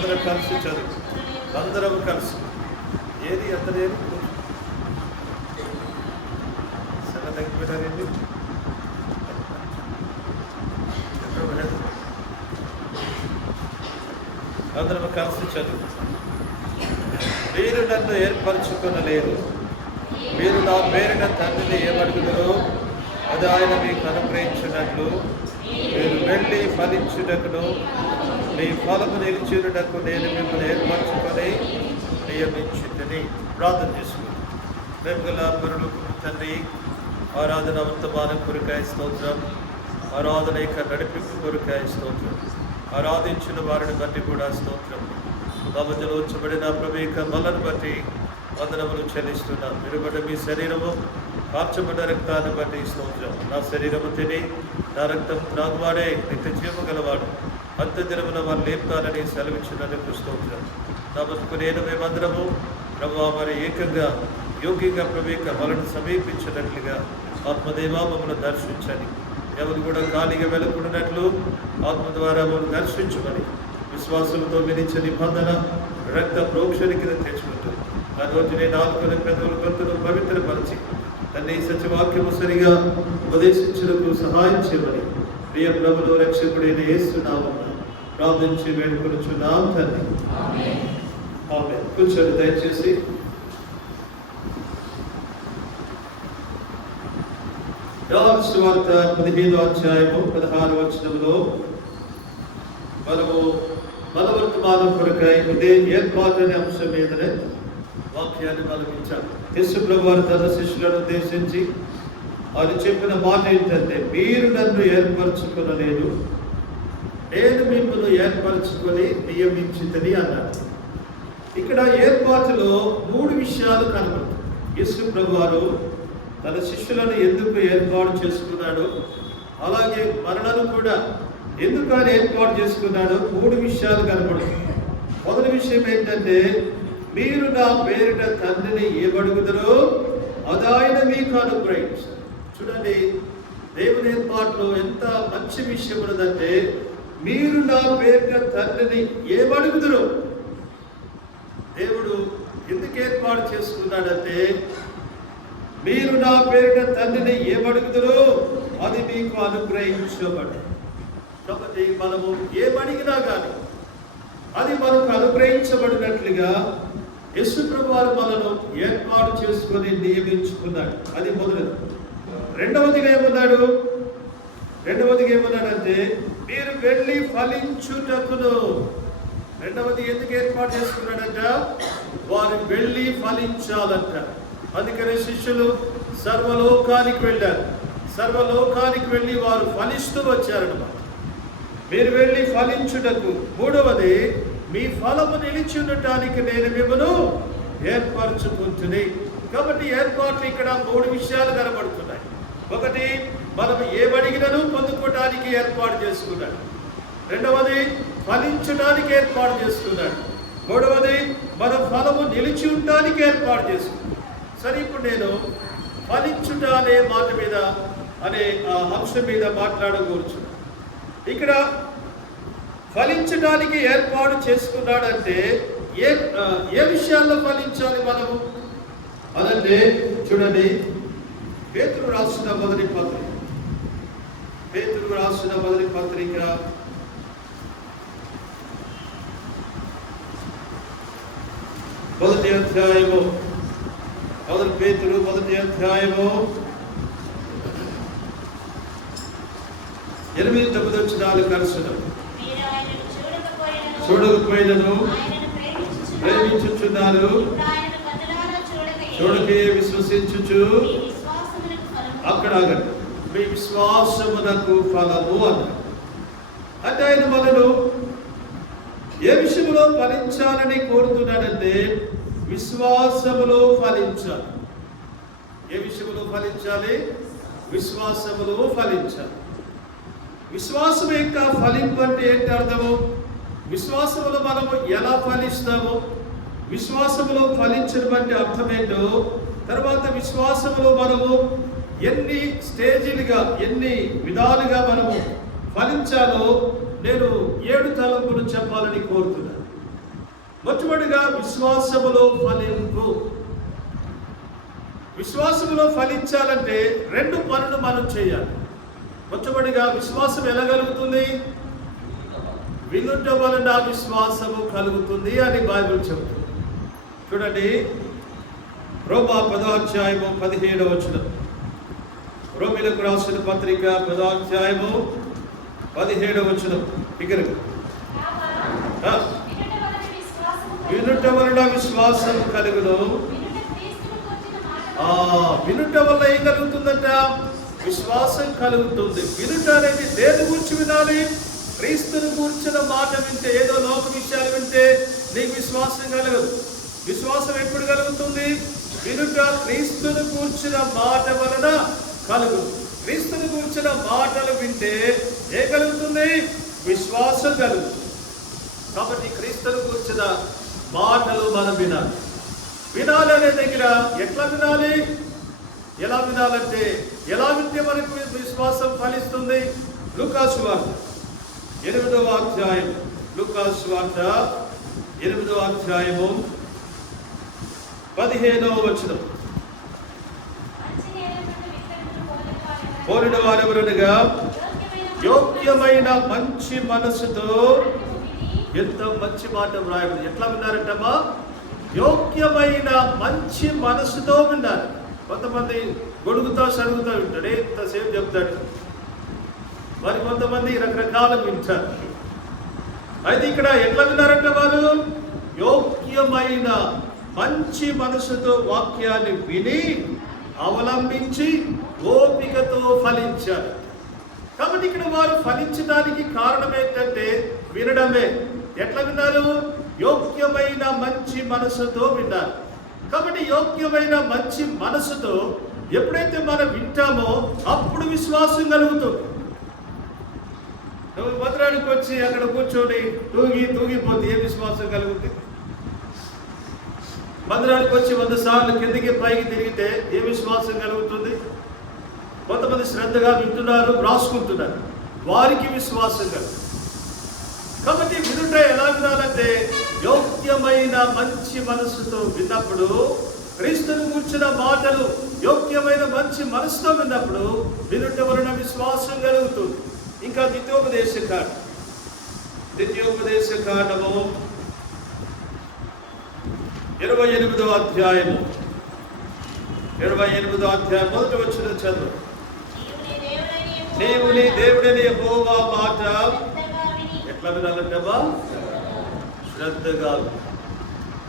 అందరూ కలిసి చదువు. అందరం కలిసి ఏది అందరేది సగ తగ్గిపోయారండి. అందరం కలిసి చదువు. మీరు నన్ను ఏర్పరచుకొనలేదు, మీరు నా పేరిట తండ్రిని ఏమడుగుదరో అది ఆయన మీకు అనుగ్రహించినట్లు మీరు వెళ్ళి ఫలించుటకును మీ ఫలము నిలిచినటకు నేను మిమ్మల్ని ఏర్పరచుకొని నియమించుటని. ప్రార్థన చేసుకుని. ప్రేమగల పరలోకపు తండ్రి, ఆరాధన వర్తమానం కొరకాయ స్తోత్రం, ఆరాధన యొక్క నడిపింపు కొరకాయ స్తోత్రం, ఆరాధించిన వారిని బట్టి కూడా స్తోత్రం. నా మధ్యలో ఉంచబడిన ప్రభు యొక్క బలను బట్టి వందనములు చెల్లిస్తున్నాం. విరుబడ్డ మీ శరీరము కార్చబడ్డ రక్తాన్ని బట్టి స్తోత్రం. నా శరీరము తిని నా రక్తం త్రాగువాడే నిత్య జీవము గలవాడు, అంత్యదినమున వారు లేపుతానని సెలవిచ్చినందుకు స్తోత్రం. నా బతుకు నేను మేమందరము ప్రభు మరి ఏకంగా యోగ్యంగా ప్రభు యొక్క బలను సమీపించినట్లుగా ఆత్మదేవా మమ్మల్ని దర్శించని, ఎవరు కూడా ఖాళీగా వెలుకున్నట్లు ఆత్మ ద్వారా మమ్మల్ని దర్శించమని విశ్వాసంతో విధించే నిబంధన రక్త ప్రోక్షణ కింద తెచ్చుకుంటూ ఆ రోజునే నాలుగు పెదవుల గొంతును పవిత్రపరిచి తన్ని సత్యవాక్యము సరిగా ఉపదేశించుటకు సహాయం చేయమని ప్రియ ప్రభువును రక్షకుడైన యేసు నామమున ప్రార్థించి వేడుకొనుచున్నాం తండ్రి. ఆమేన్. కూర్చోండి దయచేసి. యోహాను సువార్త 15వ అధ్యాయము 16వ వచనములో మనము మన వర్తమానం కొరకై ఇదే ఏర్పాటు అనే అంశం మీదనే వాక్యాన్ని పలికించారు. యేసు ప్రభువు వారు తన శిష్యులను ఉద్దేశించి ఆయన చెప్పిన మాట ఏంటంటే, మీరు నన్ను ఏర్పరచుకొనలేదు, నేను మిమ్మల్ని ఏర్పరచుకొని నియమించితిని అన్నాడు. ఇక్కడ ఏర్పాటులో 3 విషయాలు కనబడతాయి. యేసు ప్రభువు వారు తన శిష్యులను ఎందుకు ఏర్పాటు చేసుకున్నాడు, అలాగే మనలను కూడా ఎందుకు ఆయన ఏర్పాటు చేసుకున్నాడు, 3 విషయాలు కనబడుతుంది. మొదటి విషయం ఏంటంటే, మీరు నా పేరిట తండ్రిని ఏమడుగుదరో అది ఆయన మీకు అనుగ్రహించారు. చూడండి, దేవుని ఏర్పాటులో ఎంత మంచి విషయం ఉన్నదంటే, మీరు నా పేరిట తండ్రిని ఏమడుగుదరో. దేవుడు ఎందుకు ఏర్పాటు చేసుకున్నాడంటే, మీరు నా పేరిట తండ్రిని ఏమడుగుదరో అది మీకు అనుగ్రహించబడి. కాబట్టి మనము ఏమడిగినా కానీ అది మనకు అనుగ్రహించబడినట్లుగా యేసు ప్రభువు వారు మనను ఏర్పాటు చేసుకొని నియమించుకున్నాడు. అది మొదటిది. రెండవదిగా ఏమన్నాడంటే, మీరు వెళ్ళి ఫలించుటకును. రెండవది ఎందుకు ఏర్పాటు చేసుకున్నాడంట, వారు వెళ్ళి ఫలించాలంట. అందుకనే శిష్యులు సర్వలోకానికి వెళ్ళారు. సర్వలోకానికి వెళ్ళి వారు ఫలిస్తూ వచ్చారన్నమాట. మీరు వెళ్ళి ఫలించుటకు. మూడవది, మీ ఫలము నిలిచి ఉండటానికి నేను మిమ్మల్ని ఏర్పరచుకుంటుంది. కాబట్టి ఏర్పాట్లు ఇక్కడ 3 విషయాలు కనబడుతున్నాయి. ఒకటి, మనం ఏమడిగినను పొందుకోవడానికి ఏర్పాటు చేసుకున్నాడు. రెండవది, ఫలించడానికి ఏర్పాటు చేసుకున్నాడు. మూడవది, మన ఫలము నిలిచి ఉండటానికి ఏర్పాటు చేసుకున్నాడు. సరే, ఇప్పుడు నేను ఫలించుట అనే మాట మీద అనే అంశం మీద మాట్లాడకూర్చున్నాను. ఇక్కడ ఫలించడానికి ఏర్పాటు చేసుకున్నాడంటే ఏ విషయాల్లో ఫలించాలి మనము అదంటే, చూడండి, పేతురు రాసిన మొదటి పత్రిక మొదటి అధ్యాయము, మొదటి పేతురు మొదటి అధ్యాయము 8-9 వచనాలు కలుసును. చూడకపోయినను ప్రేమించుచున్నారు, చూడకే విశ్వసించుచు. అక్కడ మీ విశ్వాసమునకు ఫలము అన్నాడు. అంటే ఆయన మనను ఏ విషయంలో ఫలించాలని కోరుతున్నాడంటే, విశ్వాసములో ఫలించాలి. ఏ విషయంలో ఫలించాలి? విశ్వాసములో ఫలించాలి. విశ్వాసం యొక్క ఫలింపు అంటే ఏంటి అర్థము? విశ్వాసములో మనము ఎలా ఫలిస్తామో, విశ్వాసములో ఫలించడం అంటే అర్థమేంటో, తర్వాత విశ్వాసములో మనము ఎన్ని స్టేజీలుగా, ఎన్ని విధాలుగా మనము ఫలించాలో నేను 7 తలంపులు చెప్పాలని కోరుతున్నాను. మొట్టమొదటిగా విశ్వాసములో ఫలింపు. విశ్వాసములో ఫలించాలంటే రెండు పనులు మనం చేయాలి. మొట్టమొదటిగా విశ్వాసం ఎలా కలుగుతుంది? వినుట వలన విశ్వాసము కలుగుతుంది అని బైబిల్ చెబుతుంది. చూడండి, రోమా 10వ అధ్యాయము 17వ వచనం. రోమీలకు రాసిన పత్రిక 10వ అధ్యాయము 17వ వచనం. వినుట వలన విశ్వాసం కలుగును. వినుట వల్ల ఏం కలుగుతుందంట? విశ్వాసం కలుగుతుంది. వినుట అనేది దేని గురించి వినాలి? క్రీస్తుని కూర్చున్న మాట వింటే, ఏదో లోక విషయాలు వింటే నీకు విశ్వాసం కలగదు. విశ్వాసం ఎప్పుడు కలుగుతుంది? వినుట క్రీస్తుని కూర్చున్న మాట వలన కలుగు. క్రీస్తుని కూర్చున్న మాటలు వింటే ఏ కలుగుతుంది? విశ్వాసం కలుగుతుంది. కాబట్టి క్రీస్తుని కూర్చున్న మాటలు మనం వినాలి. వినాలనే దగ్గర ఎట్లా వినాలి? ఎలా వినాలంటే, ఎలా వింటే మనకు విశ్వాసం ఫలిస్తుంది? లూకాసు వార్త 8వ అధ్యాయం. లూకాసు వార్త 8వ అధ్యాయము 15వ వచనం. కోరిన వారెవరనగా యోగ్యమైన మంచి మనసుతో. ఎంత మంచి మాట వ్రాయబడింది. ఎట్లా విన్నారంటమ్మా? యోగ్యమైన మంచి మనసుతో విన్నారు. కొంతమంది గొడుగుతా సరుగుతా వింటాడు, ఎంతసేపు చెప్తాడు. మరి కొంతమంది రకరకాల వింటారు. అయితే ఇక్కడ ఎట్లా విన్నారంట వారు? యోగ్యమైన మంచి మనసుతో వాక్యాన్ని విని అవలంబించి ఓపికతో ఫలించారు. కాబట్టి ఇక్కడ వారు ఫలించడానికి కారణం ఏంటంటే వినడమే. ఎట్లా విన్నారు? యోగ్యమైన మంచి మనసుతో విన్నారు. కాబట్టి యోగ్యమైన మంచి మనసుతో ఎప్పుడైతే మనం వింటామో అప్పుడు విశ్వాసం కలుగుతుంది. నువ్వు మందిరానికి వచ్చి అక్కడ కూర్చొని తూగిపోతే ఏ విశ్వాసం కలుగుతుంది? మందిరానికి వచ్చి 100 సార్లు కిందకి పైకి తిరిగితే ఏ విశ్వాసం కలుగుతుంది? కొంతమంది శ్రద్ధగా వింటున్నారు, రాసుకుంటున్నారు, వారికి విశ్వాసం కలుగుతుంది. కాబట్టి వినుట ఎలా వినాలంటే యోగ్యమైన మంచి మనసుతో విన్నప్పుడు, క్రీస్తుని కూర్చున్న మాటలు యోగ్యమైన మంచి మనసుతో విన్నప్పుడు వినుట వలన విశ్వాసం కలుగుతుంది. ఇంకా ద్వితీయోపదేశ కాండము 28వ అధ్యాయము 28వ అధ్యాయం 1వ వచనం చదువు. నీవు నీ దేవుడైన యెహోవా మాట ఎట్లా వినాలంటమ్మా? శ్రద్ధగా.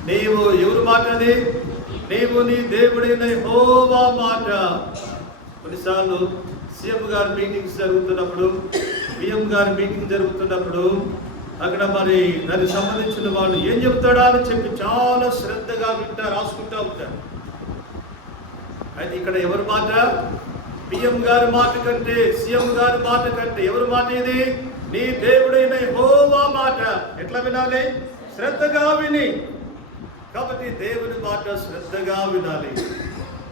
నీవు ఎవరు మాట? అది నీవు నీ దేవుడైన యెహోవా మాట. కొన్నిసార్లు సీఎం గారి మీటింగ్స్ జరుగుతున్నప్పుడు, పిఎం గారి మీటింగ్ జరుగుతున్నప్పుడు అక్కడ మరి దానికి సంబంధించిన వాళ్ళు ఏం చెప్తాడా అని చెప్పి చాలా శ్రద్ధగా వింటా, రాసుకుంటా ఉంటారు. అయితే ఇక్కడ ఎవరి మాట? పిఎం గారి మాట కంటే, సీఎం గారి మాట కంటే ఎవరి మాట ఇది? నీ దేవుడైన యెహోవా మాట. ఎట్లా వినాలి? శ్రద్ధగా విని. కాబట్టి దేవుని మాట శ్రద్ధగా వినాలి.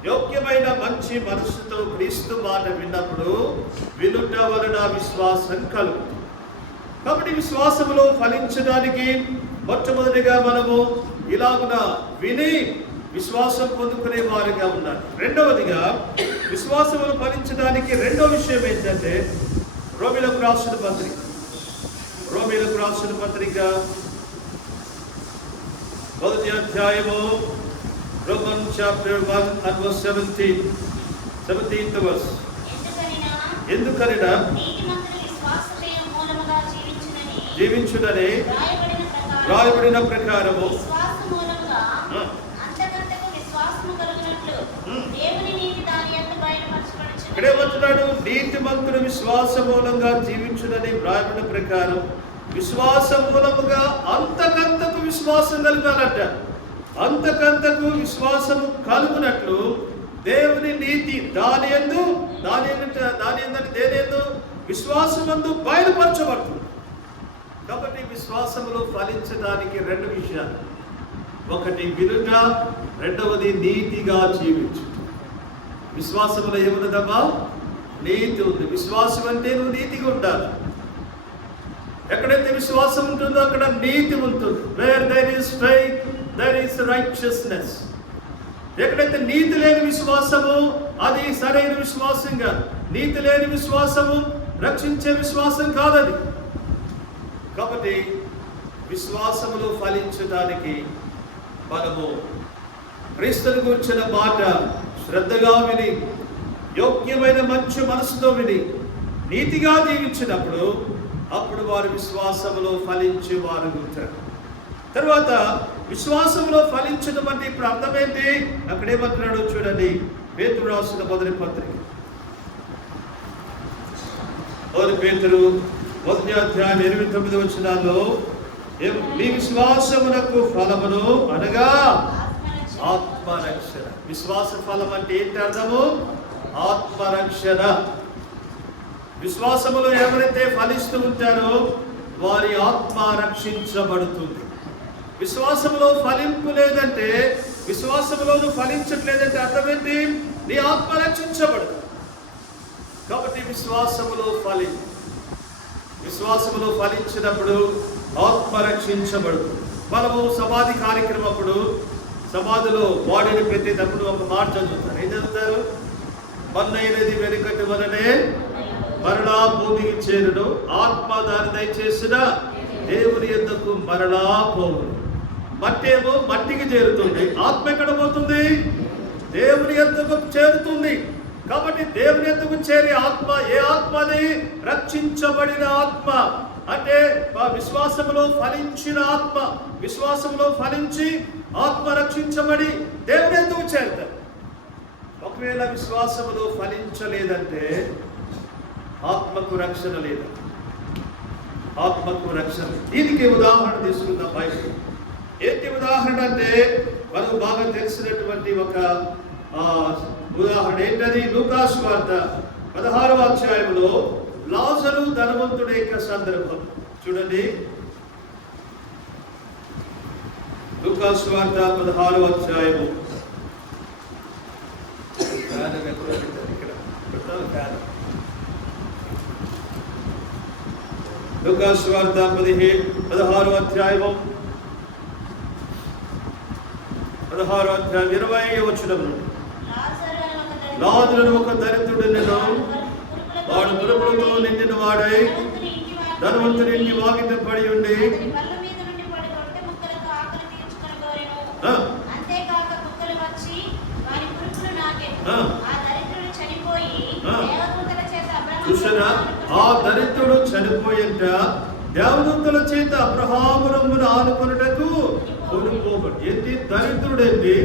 యోగ్యమైన మంచి మనసుతో క్రీస్తు మాట విన్నప్పుడు వినుట వలన విశ్వాసం కలుగుతుంది. కాబట్టి విశ్వాసములో ఫలించడానికి మొట్టమొదటిగా మనము ఇలాగున విని విశ్వాసం పొందుకునే వారిగా ఉండాలి. రెండవదిగా విశ్వాసములు ఫలించడానికి రెండో విషయం ఏంటంటే రోమీలకు రాసిన పత్రిక 1వ అధ్యాయము Romans chapter 1 and verse 17th verse. ఎందుకనగా జీవించుటనే రాయబడిన ప్రకారము ఇక్కడే వచ్చాడు. నీతిమంతుడు విశ్వాస మూలంగా జీవించుడని రాయబడిన ప్రకారం విశ్వాస మూలముగా అంతకంతకు విశ్వాసం కలగాలంట. అంతకంతకు విశ్వాసము కలుగునట్లు దేవుని నీతి దాని యందు విశ్వాసమందు బయలుపరచబడుతుంది. కాబట్టి విశ్వాసములో ఫలించడానికి రెండు విషయాలు. ఒకటి వినుట, రెండవది నీతిగా జీవించు. విశ్వాసములో ఏమున్నదమ్మా? నీతి ఉంది. విశ్వాసం అంటే నువ్వు నీతిగా ఉండాలి. ఎక్కడైతే విశ్వాసం ఉంటుందో అక్కడ నీతి ఉంటుంది. Where there is faith there is righteousness. ఎక్కడైతే నీతి లేని విశ్వాసము అది సరైన విశ్వాసంగా, నీతి లేని విశ్వాసము రక్షించే విశ్వాసం కాదది. కాబట్టి విశ్వాసములో ఫలించడానికి మనము క్రీస్తుని గురించిన మాట శ్రద్ధగా విని, యోగ్యమైన మంచి మనసుతో విని, నీతిగా జీవించినప్పుడు అప్పుడు వారు విశ్వాసములో ఫలించి వారు ఉంటారు. తర్వాత విశ్వాసంలో ఫలించడం అంటే ఇప్పుడు అర్థమైంది. అక్కడేమంటున్నాడు చూడండి, పేతురు రాసిన మొదటి పత్రిక 1 పేతురు 1:8-9 మీ విశ్వాసమునకు ఫలమును అనగా ఆత్మరక్షణ. విశ్వాస ఫలం అంటే ఏంటి అర్థము? ఆత్మరక్షణ. విశ్వాసములో ఎవరైతే ఫలిస్తూ ఉంటారో వారి ఆత్మ రక్షించబడుతుంది. విశ్వాసములో ఫలింపు లేదంటే, విశ్వాసములో ఫలించట్లేదంటే అర్థమేంటి? నీ ఆత్మ రక్షించబడదు. కాబట్టి విశ్వాసములో ఫలించినప్పుడు ఆత్మ రక్షించబడుతుంది. మనము సమాధి కార్యక్రమప్పుడు సమాధిలో బాడీని పెట్టేటప్పుడు ఒక మాట చదువుతారు. ఏం చదువుతారు? మన్నైనది వెనుకటి వలనే మరలా భూమికి చేరును, ఆత్మ దాని దయచేసిన దేవుని యొద్దకు మరలా పోవును. మట్టి ఏమో మట్టికి చేరుతుంది, ఆత్మ ఎక్కడ పోతుంది? దేవుని యొద్దకు చేరుతుంది. కాబట్టి దేవుని యొద్దకు చేరే ఆత్మ ఏ ఆత్మని? రక్షించబడిన ఆత్మ. అంటే విశ్వాసములో ఫలించిన ఆత్మ. విశ్వాసములో ఫలించి ఆత్మ రక్షించబడి దేవుని యొద్దకు చేరుతారు. ఒకవేళ విశ్వాసములో ఫలించలేదంటే ఆత్మకు రక్షణ లేదు. ఆత్మకు రక్షణ. దీనికి ఉదాహరణ తీసుకుందాం. బైబిల్ ఏంటి ఉదాహరణ అంటే మనకు బాగా తెలిసినటువంటి ఒక ఉదాహరణ ఏంటది? లూకా సువార్త 16వ అధ్యాయంలో లాజరు ధనవంతుడి యొక్క సందర్భం చూడండి. లూకా సువార్త 16వ అధ్యాయము లూకా సువార్త 16వ అధ్యాయము 20వ వచనం. లాజరు ఒక దరిద్రుడెనెను, వాడు పురుగులతో నిండిన వాడై ధనవంతుని ఇంటి వాకిట పడి ఉండి చూసారా? ఆ దరిద్రుడు చనిపోయేట దేవదూతల చేత అబ్రహాము రొమ్మున ఆనుకొనుటకు కొనుక్కోబడి. ఏంటి? దరిద్రుడు ఏంటి?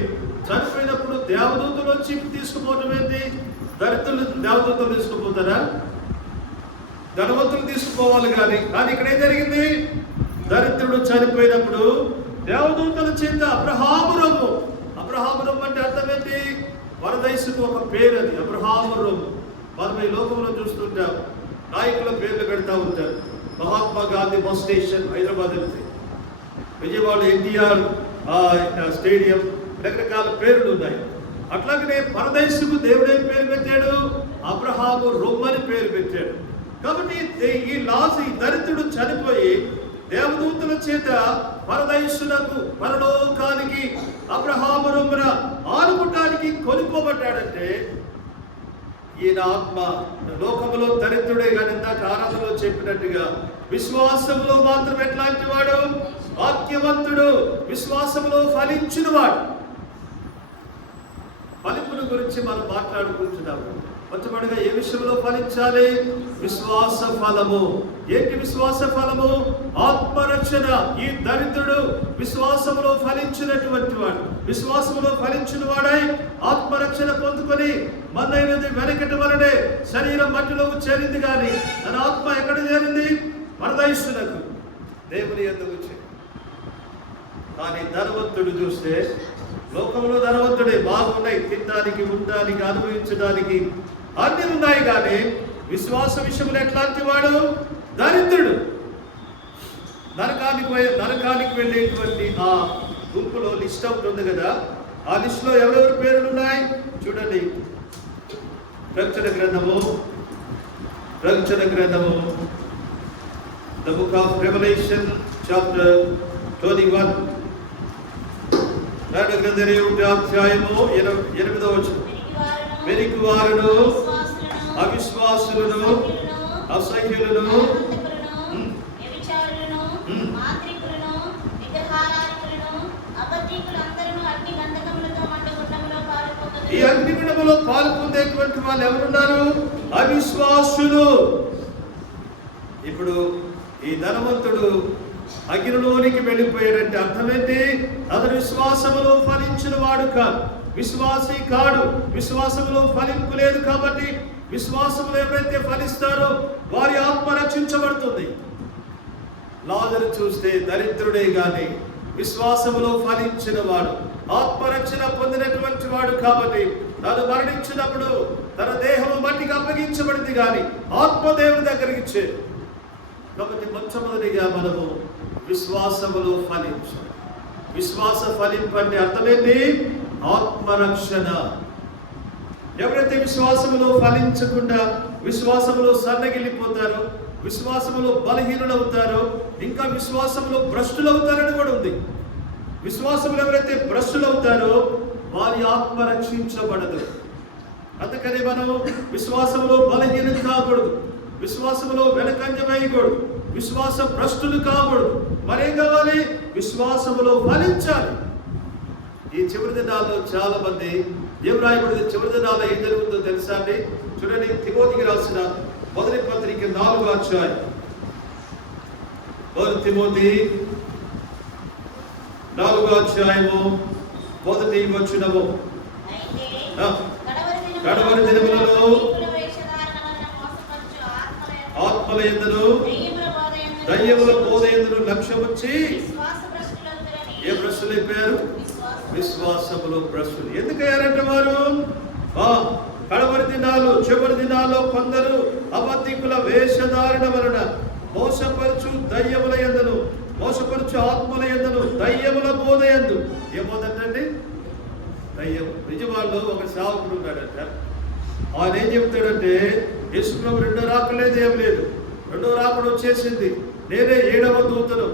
చనిపోయినప్పుడు దేవదూతలు వచ్చి తీసుకుపోవటం ఏంటి? దరిద్రులు దేవదూతలు తీసుకుపోతారా? ధనవంతులు తీసుకుపోవాలి. కానీ ఇక్కడ ఏం జరిగింది? దరిద్రుడు చనిపోయినప్పుడు దేవదూతల చేత అబ్రహాము రొమ్ము. అబ్రహాము రొమ్ము అంటే అర్థం ఏంటి? పరదేశకు ఒక పేరు అది, అబ్రహాము రొమ్ము. మనం ఈ లోకంలో చూస్తుంటాం, నాయకుల పేర్లు పెడతా ఉంటారు. మహాత్మా గాంధీ బస్ స్టేషన్ హైదరాబాద్ వెళ్తే, విజయవాడ ఎన్టీఆర్ స్టేడియం, రకరకాల పేర్లు ఉన్నాయి. అట్లాగనే పరదేశకు దేవుడే పేరు పెట్టాడు, అబ్రహాము రొమ్ము అని పేరు పెట్టాడు. కాబట్టి ఈ దరిద్రుడు చనిపోయి దేవదూతల చేత పరదేశులకు, పరలోకానికి, అబ్రహాము రొమ్మున ఆనుకుంటానికి కొనుక్కోబడ్డాడంటే ఈయన ఆత్మ లోకములో దరిద్రుడే. కానీ ఇందాక ఆరాధనలో చెప్పినట్టుగా విశ్వాసములో మాత్రం ఎట్లాంటి వాడు? వాక్యవంతుడు, విశ్వాసములో ఫలించిన వాడు. ఫలింపుల గురించి మనం మాట్లాడుకుంటున్నాము. మొట్టమొదటిగా ఏ విషయంలో ఫలించాలి? విశ్వాస ఫలము. ఏంటి విశ్వాస ఫలము? ఆత్మరక్షణ. ఈ దరిద్రుడు విశ్వాసములో ఫలించినటువంటి వాడు. విశ్వాసములో ఫలించిన వాడై ఆత్మరక్షణ పొందుకొని మన్నైనది వెనకటి వలనే శరీరం మట్టిలోకి చేరింది. కానీ తన ఆత్మ ఎక్కడ చేరింది? పరదేశులకు, దేవుని యొద్దకు చేరింది. కానీ ధనవంతుడు చూస్తే లోకంలో ధనవంతుడే, బాగున్నాయి, తినడానికి, ఉండడానికి, అనుభవించడానికి అన్ని ఉన్నాయి. కానీ విశ్వాస విషయంలో ఎట్లాంటి వాడు? దరిద్రుడు. నరకానికి వెళ్ళేటువంటి ఆ గుంపులో లిస్ట్ అవుట్ ఉంది కదా, ఆ లిస్టులో ఎవరెవరి పేర్లు ఉన్నాయి చూడండి. ప్రకటన గ్రంథము The book of Revelation, chapter 21. నాడు గ్రంథము 1వ అధ్యాయము 8వ వచనం. వెరికివారును, అవిశ్వాసులను, అసహ్యులను, ఈ అగ్నిగుండములో పాలు పొందేటువంటి వాళ్ళు ఎవరున్నారు? అవిశ్వాసులు. ఇప్పుడు ఈ ధనవంతుడు అగ్నిలోనికి వెళ్ళిపోయాడంటే అర్థమేంటి? అతడు విశ్వాసములో ఫలించిన వాడు కాదు, విశ్వాసి కాడు. విశ్వాసములో ఫలింపు లేదు కాబట్టి విశ్వాసములు ఎవరైతే ఫలిస్తారో వారి ఆత్మ రక్షించబడుతుంది. లాజరు చూస్తే దరిద్రుడే గాని విశ్వాసములో ఫలించిన వాడు, ఆత్మరక్షణ పొందినటువంటి వాడు కాబట్టి తాను మరణించినప్పుడు తన దేహము మట్టికి అప్పగించబడింది కానీ ఆత్మదేవుని దగ్గరికి ఇచ్చేది. కాబట్టి మొట్టమొదటిగా మనము విశ్వాసములో ఫలించాలి. విశ్వాస ఫలింపు అంటే అర్థమేంటి? ఆత్మరక్షణ. ఎవరైతే విశ్వాసములో ఫలించకుండా విశ్వాసములో సన్నగిల్లిపోతారో, విశ్వాసములో బలహీనులవుతారో, ఇంకా విశ్వాసములో భ్రష్టులవుతారని కూడా ఉంది. విశ్వాసములు ఎవరైతే భ్రష్టులవుతారో వారి ఆత్మ రక్షించబడదు. అందుకని మనం విశ్వాసములో బలహీనం కాకూడదు, విశ్వాసములో వెనకంజ వేయకూడదు, విశ్వాస భ్రష్టులు కాకూడదు. మరేం కావాలి? విశ్వాసములో ఫలించాలి. ఈ చివరి దినాల్లో చాలా మంది ఏం రాయబడింది? చివరి దినాల్లో ఏం జరుగుతుందో తెలుసా అండి? చూడండి, తిమోతికి రాసిన మొదటి పత్రిక 4వ అధ్యాయం. మొదటి తిమోతి 4వ అధ్యాయము 1వ వచనము. కడవరి దినములలో ఆత్మల యందును దయ్యముల బోధ యందును లక్ష్యముచ్చి ఏ భ్రష్టులు అయిపోయారు? విశ్వాసములో భ్రష్టులు. ఎందుకయ్యారంటే వారు కడవరి దినాలు, చివరి దినాల్లో కొందరు అబద్ధికుల వేషధారణ వలన మోసపరచు దయ్యముల యందును, మోసపరచు ఆత్మల యందును, దయ్యముల బోధ యందు. ఏ బోధ అంటండి? దయ్యం. నిజవాళ్ళు ఒక సేవకుడు ఉన్నాడంట. ఆయన ఏం చెప్తాడంటే, యేసుప్రభు రెండో రాకలేదు, ఏం లేదు, రెండో రాకడ వచ్చేసింది, నేనే 7వ దూతను,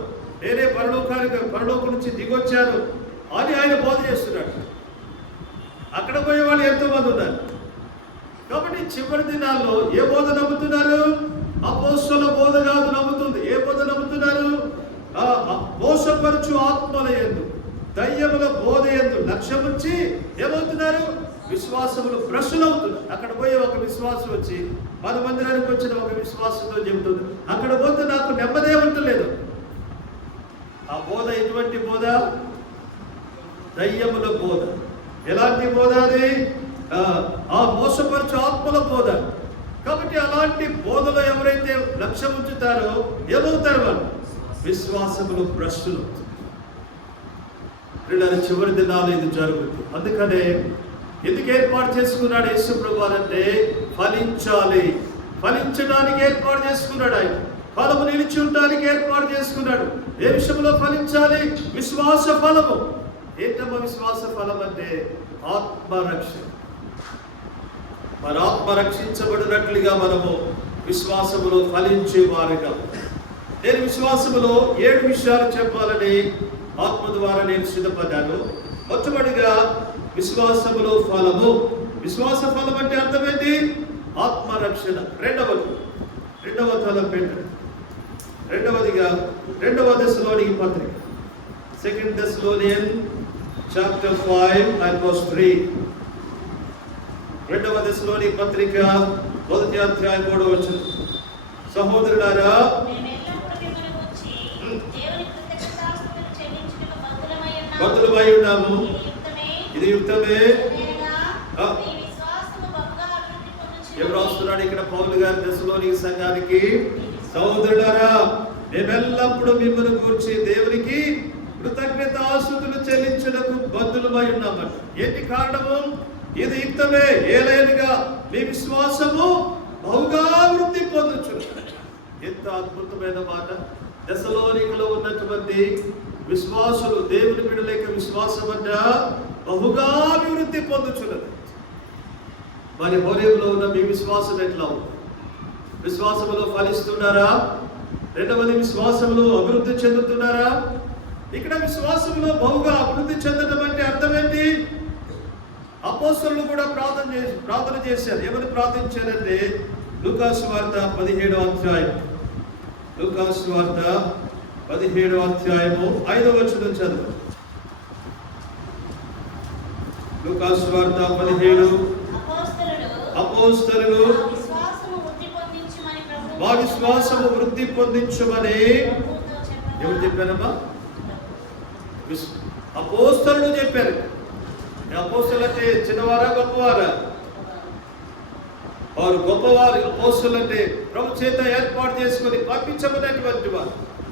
నేనే పరలోకం నుంచి దిగొచ్చాను అని ఆయన బోధ చేస్తున్నాడు. అక్కడ పోయే వాళ్ళు ఎంతో మంది ఉన్నారు. కాబట్టి చివరి దినాల్లో ఏ బోధ నమ్ముతున్నారు? అపోస్తలుల బోధ కాదు నమ్ముతుంది. ఏ బోధ నమ్ముతున్నారు? మోసపరచు ఆత్మల యందు, దయ్యముల బోధ యందు లక్ష్యముంచి ఏమవుతున్నారు? విశ్వాసములు భ్రష్టులవుతున్నారు. అక్కడ పోయి ఒక విశ్వాసం వచ్చి మన మందిరానికి వచ్చిన ఒక విశ్వాసంతో చెబుతుంది, అక్కడ పోతే నాకు నెమ్మదే ఉండలేదు. ఆ బోధ ఎటువంటి బోధ? దయ్యముల బోధ. ఎలాంటి బోధ అది? ఆ మోసపరచు ఆత్మల బోధ. కాబట్టి అలాంటి బోధలో ఎవరైతే లక్ష్యం ఉంచుతారో ఏమవుతారు? వాళ్ళు విశ్వాసములు భ్రష్టులు. చివరి దినాలు ఇది జరుగుతుంది. అందుకనే ఎందుకు ఏర్పాటు చేసుకున్నాడు యేసు ప్రభువు అంటే ఫలించాలి. ఫలించడానికి ఏర్పాటు చేసుకున్నాడు. ఆయన ఫలము నిలిచి ఉండడానికి ఏర్పాటు చేసుకున్నాడు. ఏ విషయంలో ఫలించాలి? విశ్వాస ఫలము. ఏంటమ్మా విశ్వాస ఫలం అంటే? ఆత్మరక్షణ. మన ఆత్మ రక్షించబడినట్లుగా మనము విశ్వాసములో ఫలించే వారుగా. నేను విశ్వాసములో 7 విషయాలు చెప్పాలని ఆత్మ ద్వారా నేను సిద్ధపడ్డాను. మొట్టమొదటిగా విశ్వాసములో ఫలము. విశ్వాస ఫలం అంటే అర్థమేంటి? ఆత్మరక్షణ. రెండవ ఫలం పెట్టండి. రెండవదిగా 2వ దశలోనికి పత్రిక, 2 Thessalonians chapter 5 and verse 3. 2వ దశలోనికి పత్రిక 1వ అధ్యాయం 3వ వచనం. సహోదరులారా, బద్ధులమై ఉన్నాము, ఇది యుక్తమే. ఎవరు రాస్తున్నాడు ఇక్కడ? పౌలు గారు దశలోనికి సంఘానికి, సహోదరులారా మేమెల్లప్పుడు మిమ్మల్ని గూర్చి దేవునికి కృతజ్ఞతాస్తుతులు చెల్లించుటకు బద్ధులమై ఉన్నామట. ఏంటి కారణము? ఇది యుక్తమే, ఏలైనగా మీ విశ్వాసము బహుగా వృద్ధి పొందొచ్చు. ఎంత అద్భుతమైన మాట! దశలోనికలో ఉన్నటువంటి విశ్వాసులు, దేవుని బిడ్డల యొక్క విశ్వాసం అంటే బహుగా అభివృద్ధి పొందుచున్నది. మరి హోరేబులో ఉన్న మీ విశ్వాసం ఎట్లా ఉంది? విశ్వాసములో ఫలిస్తున్నారా? రెండవది, విశ్వాసంలో అభివృద్ధి చెందుతున్నారా? ఇక్కడ విశ్వాసంలో బహుగా అభివృద్ధి చెందడం అంటే అర్థం ఏంటి? అపోస్తలులు కూడా ప్రార్థన చేశారు. ఏమని ప్రార్థించారంటే, లూకాసు వార్త 17వ అధ్యాయం, లూకాసు వార్త 17వ అధ్యాయము 5వ వచనం చదువు. లూకాసు వార్త 17. అపోస్తలులు మా విశ్వాసము వృద్ధి పొందించమని ఎవరు చెప్పారమ్మా? అపోస్తలులు చెప్పారు. అపోస్తలు అంటే చిన్నవారా గొప్పవారా? వారు గొప్పవారు. అపోస్తలు అంటే ప్రభు చేత ఏర్పాటు చేసుకొని పంపించమనేటువంటి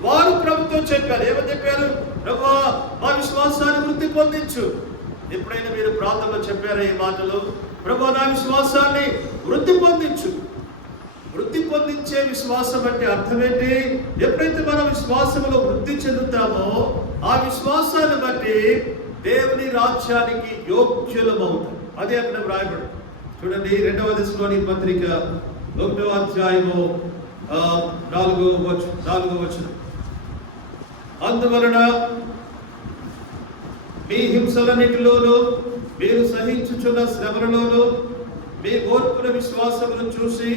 వారు ప్రభుతో చెప్పారు. ఏమని చెప్పారు? ప్రభువా, మా విశ్వాసాన్ని వృద్ధి పొందించు. ఎప్పుడైనా మీరు ప్రార్థనలో చెప్పారా ఈ మాటలు? ప్రభువా, నా విశ్వాసాన్ని వృద్ధి పొందించు. వృద్ధి పొందించే విశ్వాసం అంటే అర్థం ఏంటి? ఎప్పుడైతే మనం విశ్వాసంలో వృద్ధి చెందుతామో ఆ విశ్వాసాన్ని బట్టి దేవుని రాజ్యానికి యోగ్యులమవుతాం. అదే అక్కడ వ్రాయబడి చూడండి. 2వ దశలోని పత్రిక 1వ అధ్యాయము 4వ వచనం. అందువలన మీ హింసలన్నిటిలోనూ మీరు సహించుచున్న శ్రమలలోనూ మీ ఓర్పున విశ్వాసమును చూసి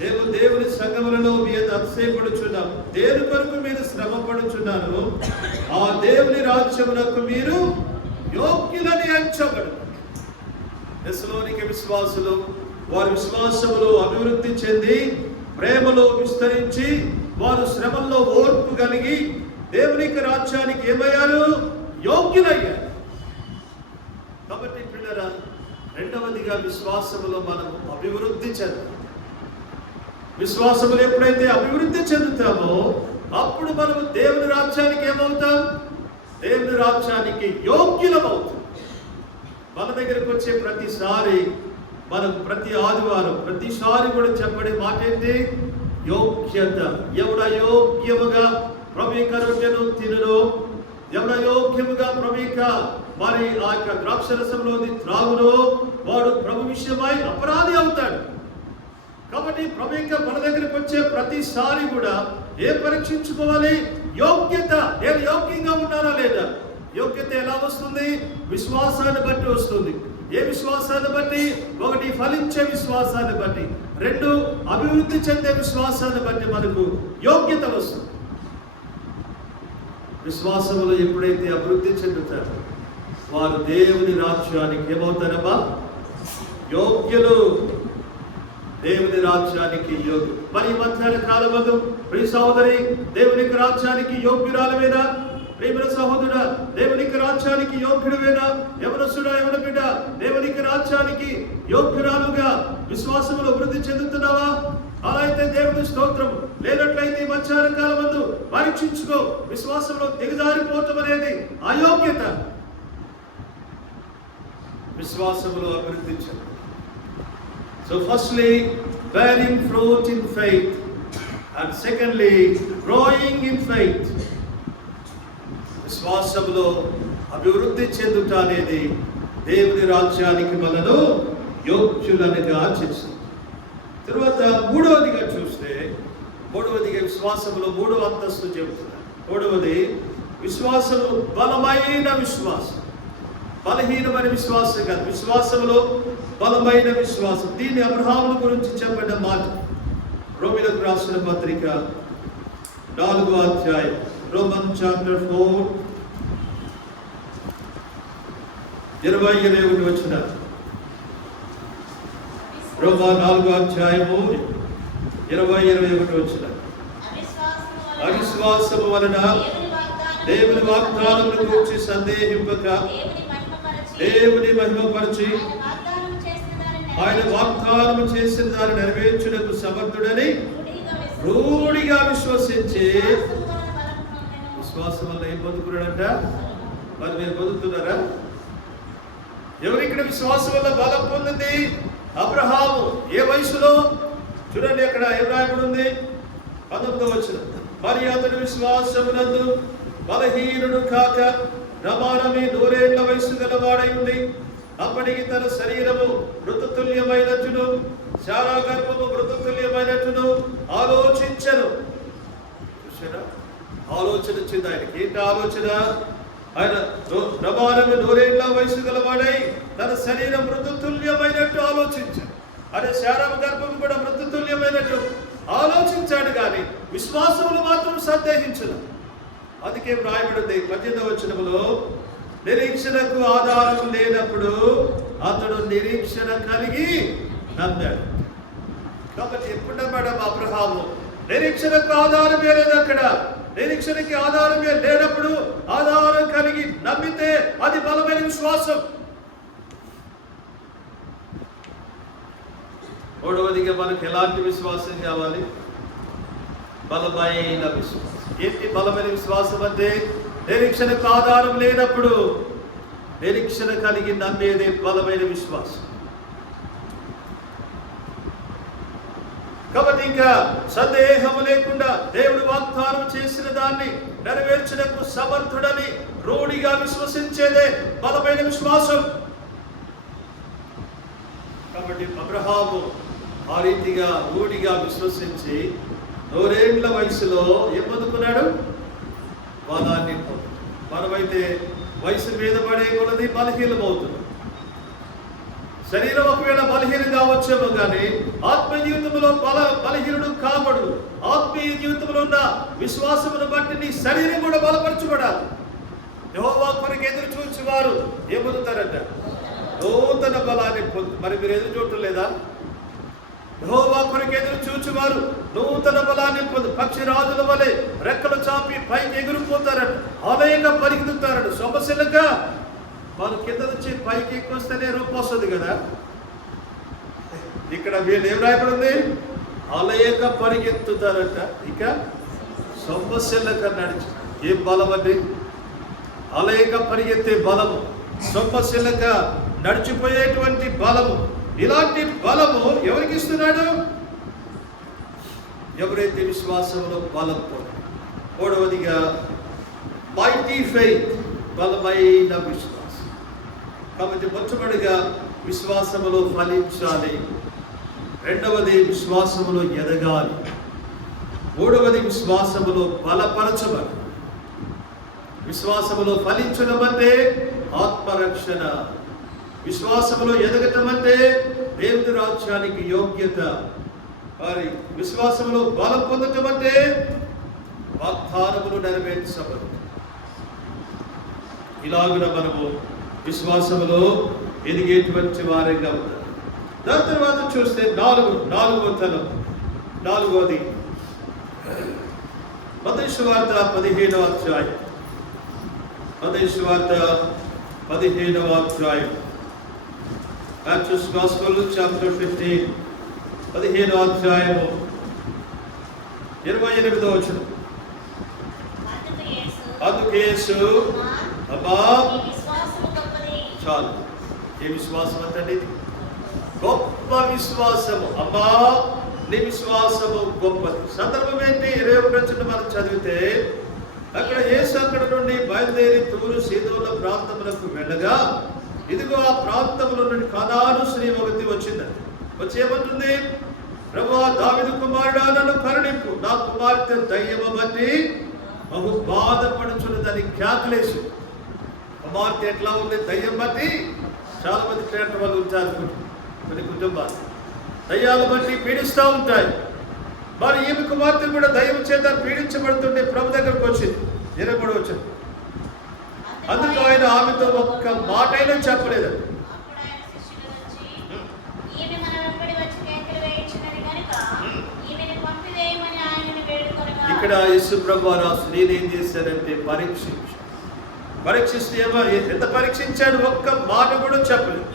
మేము దేవుని సంఘములలో మీద అతిశయపడుచున్నాం. దేని కొరకు మీరు శ్రమ పడుచున్నారు, ఆ దేవుని రాజ్యమునకు మీరు యోగ్యులని ఎంచబడు. దశలోనిక విశ్వాసులు వారి విశ్వాసములో అభివృద్ధి చెంది ప్రేమలో విస్తరించి వారు శ్రమల్లో ఓర్పు కలిగి దేవునికి రాజ్యానికి ఏమయ్యారు? యోగ్యులయ్యారు. కాబట్టి పిల్లరా, రెండవదిగా విశ్వాసములో మనము అభివృద్ధి చెందాలి. విశ్వాసములు ఎప్పుడైతే అభివృద్ధి చెందుతామో అప్పుడు మనము దేవుని రాజ్యానికి ఏమవుతాం? దేవుని రాజ్యానికి యోగ్యులమవుతాం. మన దగ్గరకు వచ్చే ప్రతిసారి మనం ప్రతి ఆదివారం ప్రతిసారి కూడా చెప్పడే మాట ఏంటి? యోగ్యత. ఎవడ యోగ్యముగా ప్రభు రొట్టెను తినును, ఎవడ యోగ్యముగా ప్రభు మరి ఆ యొక్క ద్రాక్షరసంలోని త్రాగును, వాడు ప్రభు విషయమై అపరాధి అవుతాడు. కాబట్టి ప్రభు మన దగ్గరికి వచ్చే ప్రతిసారి కూడా ఏం పరీక్షించుకోవాలి? యోగ్యత. నేను యోగ్యంగా ఉన్నానా లేదా? యోగ్యత ఎలా వస్తుంది? విశ్వాసాన్ని బట్టి వస్తుంది. ఏ విశ్వాసాన్ని బట్టి? ఒకటి, ఫలించే విశ్వాసాన్ని బట్టి. 2, అభివృద్ధి చెందే విశ్వాసాన్ని బట్టి మనకు యోగ్యత వస్తుంది. విశ్వాసములో ఎప్పుడైతే అభివృద్ధి చెందుతారో వారు దేవుని రాజ్యానికి ఏమవుతారమ్మా? యోగ్యులు. దేవుని రాజ్యానికి యోగ్యులు. మరి మధ్యాహ్న కాలమందు ప్రియ సహోదరి, దేవునికి రాజ్యానికి యోగ్యురాలవేనా? ప్రియమైన సహోదరుడా, దేవునికి రాజ్యానికి యోగ్యుడివేనా? యవనస్తుడా, యవన బిడ్డ, దేవునికి రాజ్యానికి యోగ్యురాలుగా విశ్వాసములో వృద్ధి చెందుతున్నావా? అలా అయితే దేవుని స్తోత్రం. లేనట్లయితే మధ్యాహ్న కాలమందు పరీక్షించుకో. విశ్వాసంలో దిగజారిపోవటం అనేది అయోగ్యత. విశ్వాసములో అభివృద్ధి చెందు. So firstly, bearing fruit in faith, and secondly, growing in faith. విశ్వాసములో అభివృద్ధి చెందుట అనేది దేవుని రాజ్యానికి మనను యోగ్యులనుగా చేస్తుంది. తరువాత మూడవదిగా చూస్తే, విశ్వాసములో 3వ అంతస్తు చెబుతున్నారు. 3వది విశ్వాసము బలమైన విశ్వాసం. బలహీనమైన విశ్వాసం కాదు, విశ్వాసంలో బలమైన విశ్వాసం. దీన్ని అబ్రహాము గురించి చెప్పిన మాట రోమీయులకు రాసిన పత్రిక 4వ అధ్యాయం, రోమన్ చాప్టర్ 4 20-21 వచ్చిన రోమా 4వ అధ్యాయము 20-21 వచ్చిన. అవిశ్వాసము వలన దేవుని వాగ్దానమును గురించి సందేహింపక దేవుని మహిమపరిచి ఆయన వాగ్దానము చేసిన దాన్ని నెరవేర్చుటకు సమర్థుడని రూఢిగా విశ్వసించి. విశ్వాసం వల్ల ఏం పొందుకున్నాడంట? మరి మీరు పొందుతున్నారా? ఎవరు ఇక్కడ విశ్వాసం వల్ల బలం పొందింది? అబ్రహాము. ఏ వయసులో? చూడండి అక్కడ ఏం రాయబడి ఉంది? 19వ వచనం. మరి అతడు విశ్వాసమునందు బలహీనుడు కాక రమానమి 100 ఏళ్ల వయసు గలవాడై ఉంది. అప్పటికి తన శరీరము మృతతుల్యమైనట్టును శారా గర్భము మృతతుల్యమైనట్టును ఆలోచించను. చూసారా, ఆలోచన వచ్చింది ఆయనకి. ఏంటి ఆలోచన? ఆయన ప్రమాణము 100 ఏళ్ల వయసు గలవాడై తన శరీరం మృతుతుల్యమైనట్టు ఆలోచించాడు. అదే శారమ గర్భం కూడా మృతుతుల్యమైనట్టు ఆలోచించాడు, కానీ విశ్వాసములు మాత్రం సందేహించను. అందుకే వ్రాయబడింది 18వ వచనములో, నిరీక్షణకు ఆధారం లేనప్పుడు అతడు నిరీక్షణ కలిగి నమ్మాడు. కాబట్టి ఎప్పుడు నమ్మాడు అబ్రహాము? నిరీక్షణకు ఆధారమే లేదు. అక్కడ నిరీక్షణకి ఆధారమే లేనప్పుడు ఆధారం కలిగి నమ్మితే అది బలమైన విశ్వాసం. మూడవదిగా మనకు ఎలాంటి విశ్వాసం కావాలి? బలమైన విశ్వాసం. ఏంటి బలమైన విశ్వాసం అంటే? నిరీక్షణకు ఆధారం లేనప్పుడు నిరీక్షణ కలిగి నమ్మేదే బలమైన విశ్వాసం. కాబట్టి ఇంకా సందేహం లేకుండా దేవుడు వాగ్దానం చేసిన దాన్ని నెరవేర్చడానికి సమర్థుడని రూఢిగా విశ్వసించేదే బలమైన విశ్వాసం. కాబట్టి అబ్రహాము ఆ రీతిగా రూఢిగా విశ్వసించి 100 ఏళ్ల వయసులో ఏం పొందుకున్నాడు? బలాన్ని పొందు. మనమైతే వయసు మీద పడే కొలది బలహీనమవుతుంది. శరీరం ఒకవేళ బలహీనం కావచ్చేమో, కానీ ఆత్మీయ జీవితంలో బలహీనుడు కావడు. ఆత్మీయ జీవితంలో ఉన్న విశ్వాసమును బట్టి నీ శరీరం కూడా బలపరచబడాలి. యెహోవా కొరకు ఎదురు చూచి వారు ఏం పొందుతారంట? నూతన బలాన్ని పొందు. మరి మీరు ఎదురు చూడటం లేదా? యెహోవా కొరకు ఎదురు చూచి వారు నూతన బలాన్ని పొందు. పక్షి రాజుల వలె రెక్కలు చాపి పైకి ఎగిరిపోతారట, ఆలయంగా పరిగెత్తుతారట. సొమశిలగా వాళ్ళు కింద నుంచి పైకి ఎక్కువస్తేనే రూపం వస్తుంది కదా. ఇక్కడ వీళ్ళు ఏం రాయబడింది? ఆలయంగా పరిగెత్తుతారట. ఇక సొమ్మశిలక నడిచి. ఏం బలం అండి? ఆలయంగా పరిగెత్తే బలము, సొమ్మశిలక నడిచిపోయేటువంటి బలము. ఇలాంటి బలము ఎవరికి ఇస్తున్నాడు? ఎవరైతే విశ్వాసంలో బలం పొందారు. మూడవదిగా మైటీ ఫెయిత్, బలమైన విశ్వాసం. కాబట్టి మొట్టమొదటిగా విశ్వాసములో ఫలించాలి. రెండవది విశ్వాసములో ఎదగాలి. మూడవది విశ్వాసములో బలపరచబడి. విశ్వాసములో ఫలించడం అంటే ఆత్మరక్షణ. విశ్వాసములో ఎదగటం అంటే దేవుని రాజ్యానికి యోగ్యత. మరి విశ్వాసములో బలం పొందటం అంటే వాగ్దానములు నెరవేర్చబడు. ఇలాగున మనము విశ్వాసములో ఎదిగేటువంటి వారంగా ఉంటారు. దాని తర్వాత చూస్తే నాలుగవది మత్తయి సువార్త 15వ అధ్యాయం. మత్తయి సువార్త 15వ అధ్యాయం. Matthew's Gospel chapter 15, 15వ అధ్యాయము 28వ వచనం. అందుకు యేసు, అమ్మా, చాలు. ఏ విశ్వాసం అంటే? గొప్ప విశ్వాసము. అమ్మా, నీ విశ్వాసము గొప్పది. సందర్భం ఏంటి? 21 మనం చదివితే అక్కడ యేసు అక్కడ నుండి బయలుదేరి తూరు సీదోన ప్రాంతములకు వెళ్ళగా, ఇదిగో ఆ ప్రాంతంలో నుండి కనాను స్త్రీ ఒకటి వచ్చిందండి. వచ్చి ఏమంటుంది? ప్రభువా, దావీదు కుమారుడా, నన్ను కరుణింపు, నా కుమార్తె దయ్యము బట్టి బహు బాధపడుచున్నదని కేకలేసి. కుమార్తె ఎట్లా ఉంది? దయ్యం బట్టి. చాలా మంది క్రియేటర్ వాళ్ళు ఉంటారు, కొన్ని కుటుంబాలు దయ్యాలు బట్టి పీడిస్తూ ఉంటాయి. మరి ఈమె కుమార్తె కూడా దయ్యం చేత పీడించబడుతుంటే ప్రభు దగ్గరకు వచ్చింది. 23వ వచనం. అందుకు ఆయన ఆమెతో ఒక్క మాటైనా చెప్పలేదండి. ఇక్కడ యేసు ప్రభువారు ఆ స్త్రీని ఏం చేశారంటే పరీక్షిస్తే ఎంత పరీక్షించాడు? ఒక్క మాట కూడా చెప్పలేదు.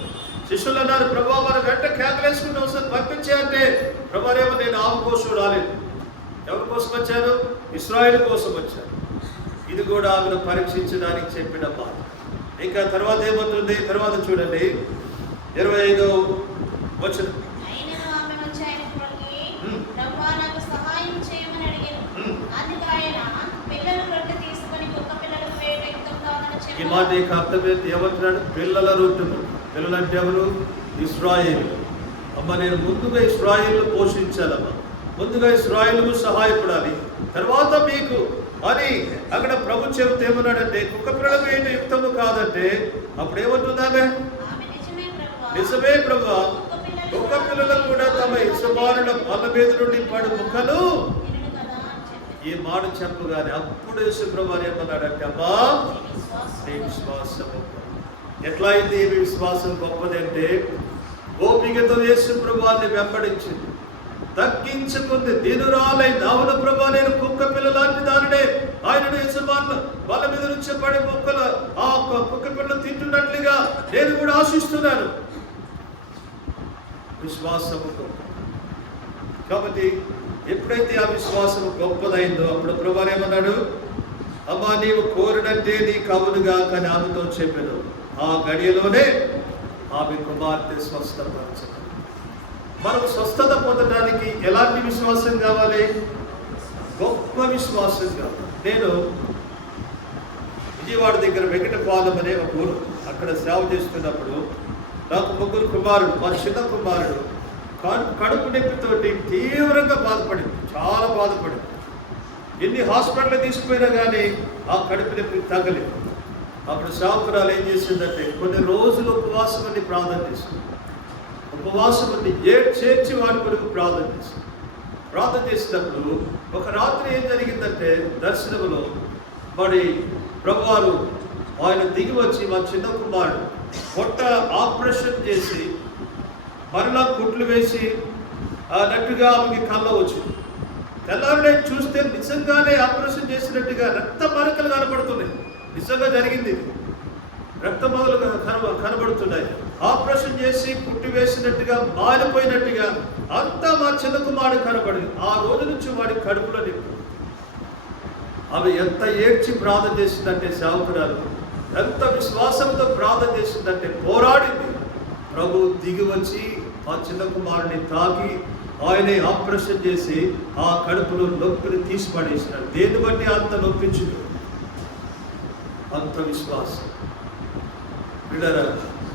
శిష్యులు అన్నారు, ప్రభువా, మన వెంట కేకలేసుకుని ఒకసారి పంపించే అంటే ప్రభువారేమో, నేను ఆమె కోసం రాలేదు. ఎవరి కోసం వచ్చాను? ఇశ్రాయేలు కోసం వచ్చాను. ఇది కూడా ఆమెను పరీక్షించడానికి చెప్పిన మాట. ఇంకా తర్వాత ఏమవుతుంది? తర్వాత చూడండి 25వ వచనం. ఈ మాట యొక్క అర్థం ఏంటి? ఏమంటున్నాడు? పిల్లల రొట్టెలు. పిల్లలు అంటే ఎవరు? ఇశ్రాయేలు. అమ్మ, నేను ముందుగా ఇశ్రాయేలు పోషించాలమ్మా. ముందుగా ఇశ్రాయేలుకు సహాయపడాలి, తర్వాత మీకు అని అక్కడ ప్రభు చెబితే ఏమన్నాడంటే కుక్క పిల్లల వేయడం యుక్తము కాదంటే అప్పుడు ఏమంటుందామె? నిజమే ప్రభువా, కుక్క పిల్లలు కూడా తమ యజమానుల బల్ల మీద నుండి పడు ముక్కలు ఈ మాట చెప్పగానే అప్పుడు యేసు ప్రభు ఏమన్నాడంటే అమ్మా నీ విశ్వాసము ఎట్లా అయింది? ఈ విశ్వాసం గొప్పది అంటే ఓపికతో యేసు ప్రభువాన్ని వెంబడించింది, తగ్గించుకుంది, దీనురాలైంది. అవును ప్రభా, నేను కుక్క పిల్ల లాంటి దానినే, ఆయనను యజమానుల వాళ్ళ మీద నుంచి పడే మొక్కలు ఆ కుక్క పిల్లలు తింటున్నట్లుగా నేను కూడా ఆశిస్తున్నాను. విశ్వాసము గొప్ప. కాబట్టి ఎప్పుడైతే ఆ విశ్వాసము గొప్పదైందో అప్పుడు ప్రభు ఏమన్నాడు? అమ్మా నీవు కోరినట్టే నీకు అవునుగా కానీ ఆమెతో చెప్పాను. ఆ గడియలోనే ఆమె కుమార్తె స్వస్థపరచు. మనకు స్వస్థత పొందడానికి ఎలాంటి విశ్వాసం కావాలి? గొప్ప విశ్వాసం కావాలి. నేను విజయవాడ దగ్గర వెంకటపాలెం అనే ఒక ఊరు, అక్కడ సేవ చేస్తున్నప్పుడు నాకు 3 కుమారుడు. మా చిన్న కుమారుడు కడుపు నొప్పితోటి తీవ్రంగా బాధపడింది, చాలా బాధపడింది. ఎన్ని హాస్పిటల్ తీసుకుపోయినా కానీ ఆ కడుపు నొప్పి తగ్గలేదు. అప్పుడు సేవకురాలు ఏం చేసిందంటే కొన్ని రోజులు ఉపవాసం అని ప్రార్థన చేసింది. ఉపవాసం అని చేర్చి వాడి కొరకు ప్రార్థన చేసింది. ప్రార్థన చేసినప్పుడు ఒక రాత్రి ఏం జరిగిందంటే దర్శనంలో మరి ప్రభువారు ఆయన దిగి వచ్చి మా చిన్న కుమారుడు పొట్ట ఆపరేషన్ చేసి మరలా కుట్లు వేసి నట్టుగా ఆమెకి కళ్ళ వచ్చింది. తెల్లారులే చూస్తే నిజంగానే ఆపరేషన్ చేసినట్టుగా రక్త మరకలు కనబడుతున్నాయి. నిజంగా జరిగింది, రక్త మొదలు కనబడుతున్నాయి. ఆపరేషన్ చేసి కుట్టి వేసినట్టుగా మారిపోయినట్టుగా అంతా మా చిన్న కుమారుడు కనబడింది. ఆ రోజు నుంచి వాడి కడుపులో నింపు. ఆమె ఎంత ఏడ్చి ప్రార్థన చేసిందంటే సేవకురాలు ఎంత విశ్వాసంతో ప్రార్థన చేసిందంటే పోరాడింది. ప్రభు దిగి వచ్చి ఆ చిన్న కుమారుని తాకి ఆయనే ఆపరేషన్ చేసి ఆ కడుపులో నొప్పిని తీసి పడేసినాడు. దేన్ని బట్టి అంత నొప్పించింది? అంత విశ్వాసం. వీళ్ళరా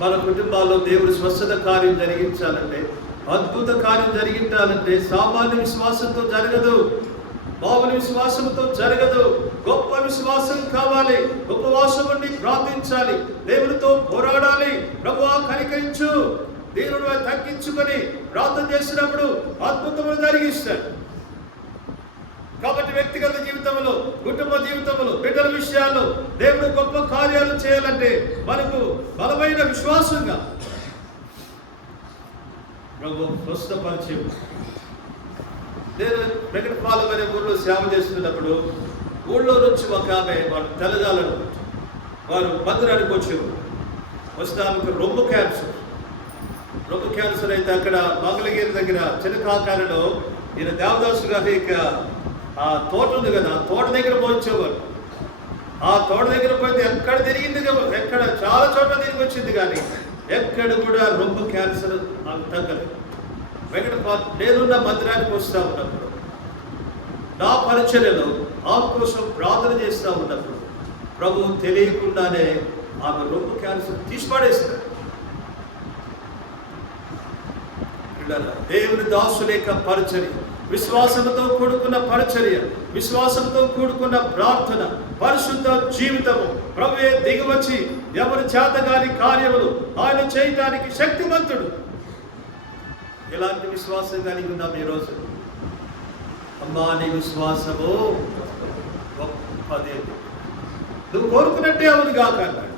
మన కుటుంబాల్లో దేవుడు స్వస్థత కార్యం జరిగించాలంటే, అద్భుత కార్యం జరిగించాలంటే సామాన్య విశ్వాసంతో జరగదు, మామూలు విశ్వాసంతో జరగదు. గొప్ప విశ్వాసం కావాలి. ఉపవాసం ఉండి ప్రార్థించాలి, దేవునితో పోరాడాలి. ప్రభువా కనికరించు, దేవుడు తగ్గించుకొని ప్రార్థన చేసినప్పుడు అద్భుతములు జరిగిస్తాడు. కాబట్టి వ్యక్తిగత జీవితంలో, కుటుంబ జీవితంలో, బిడ్డల విషయాల్లో దేవుడు గొప్ప కార్యాలు చేయాలంటే మనకు బలమైన విశ్వాసంగా ప్రభు స్వస్థపరిచే. నేను వెంకటపాలెం అనే ఊళ్ళో సేవ చేస్తున్నప్పుడు ఊళ్ళో నుంచి ఒక ఆమె వాడు తెలగాలను వారు మందిరానికి వచ్చేవారు. వస్తే ఆమెకు రొమ్ము క్యాన్సర్ అయితే అక్కడ మంగళగిరి దగ్గర చిన్నకాకాలలో ఈయన దేవదాసు గారి ఆ తోట ఉంది కదా, ఆ తోట దగ్గర పోయించేవారు. ఆ తోట దగ్గర పోతే ఎక్కడ తిరిగింది, ఎక్కడ చాలా చోట్ల తిరిగి వచ్చింది, కానీ ఎక్కడ కూడా రొమ్ము క్యాన్సర్ నాకు తగ్గలేదు. వెంకటపాలెం నేనున్న మందిరానికి వస్తూ ఉన్నప్పుడు, నా పరిచర్యలో ఆమె కోసం ప్రార్థన చేస్తూ ఉన్నప్పుడు ప్రభువు తెలియకుండానే ఆమె రొమ్ము క్యాన్సర్ తీసిపడేస్తారు. దేవుని దాసులేక పరిచర్య, విశ్వాసంతో కూడుకున్న పరిచర్య, విశ్వాసంతో కూడుకున్న ప్రార్థన, పరిశుద్ధ జీవితము, ప్రభువే దిగివచ్చి ఎవరి చేతగాని కార్యములు ఆయన చేయటానికి శక్తివంతుడు. ఎలాంటి విశ్వాసం కలిగి ఉన్నాం ఈరోజు? అమ్మా నీ విశ్వాసము గొప్పదే, నువ్వు కోరుకున్నట్టే అవును కాక అన్నాడు.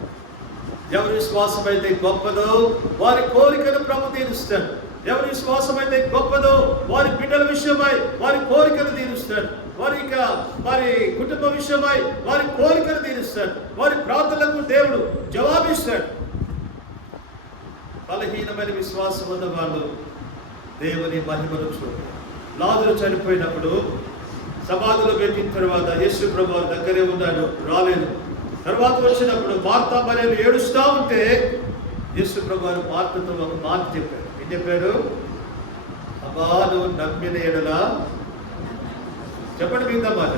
ఎవరి విశ్వాసం అయితే గొప్పదో వారి కోరికను ప్రభు తీరుస్తాడు. ఎవరి విశ్వాసం అయితే గొప్పదో వారి బిడ్డల విషయమై వారి కోరికలు తీరుస్తాడు. వారి కుటుంబ విషయమై వారి కోరికలు తీరుస్తాడు. వారి ప్రార్థనలకు దేవుడు జవాబిస్తాడు. బలహీనమైన విశ్వాసం ఉన్న వాళ్ళు దేవుని మహిమను చూడాలి. లాజరు చనిపోయినప్పుడు సమాధిలో పెట్టిన తర్వాత యేసు ప్రభు దగ్గరే ఉన్నాడు, రాలేదు. తర్వాత వచ్చినప్పుడు మార్తా మరియలు ఏడుస్తూ ఉంటే యేసు ప్రభు మార్తతో ఒక మాట చెప్పాడు. ఏం చెప్పాడు? అబ్బా నువ్వు నమ్మిన ఎడలా, చెప్పండి మిగతా మాట,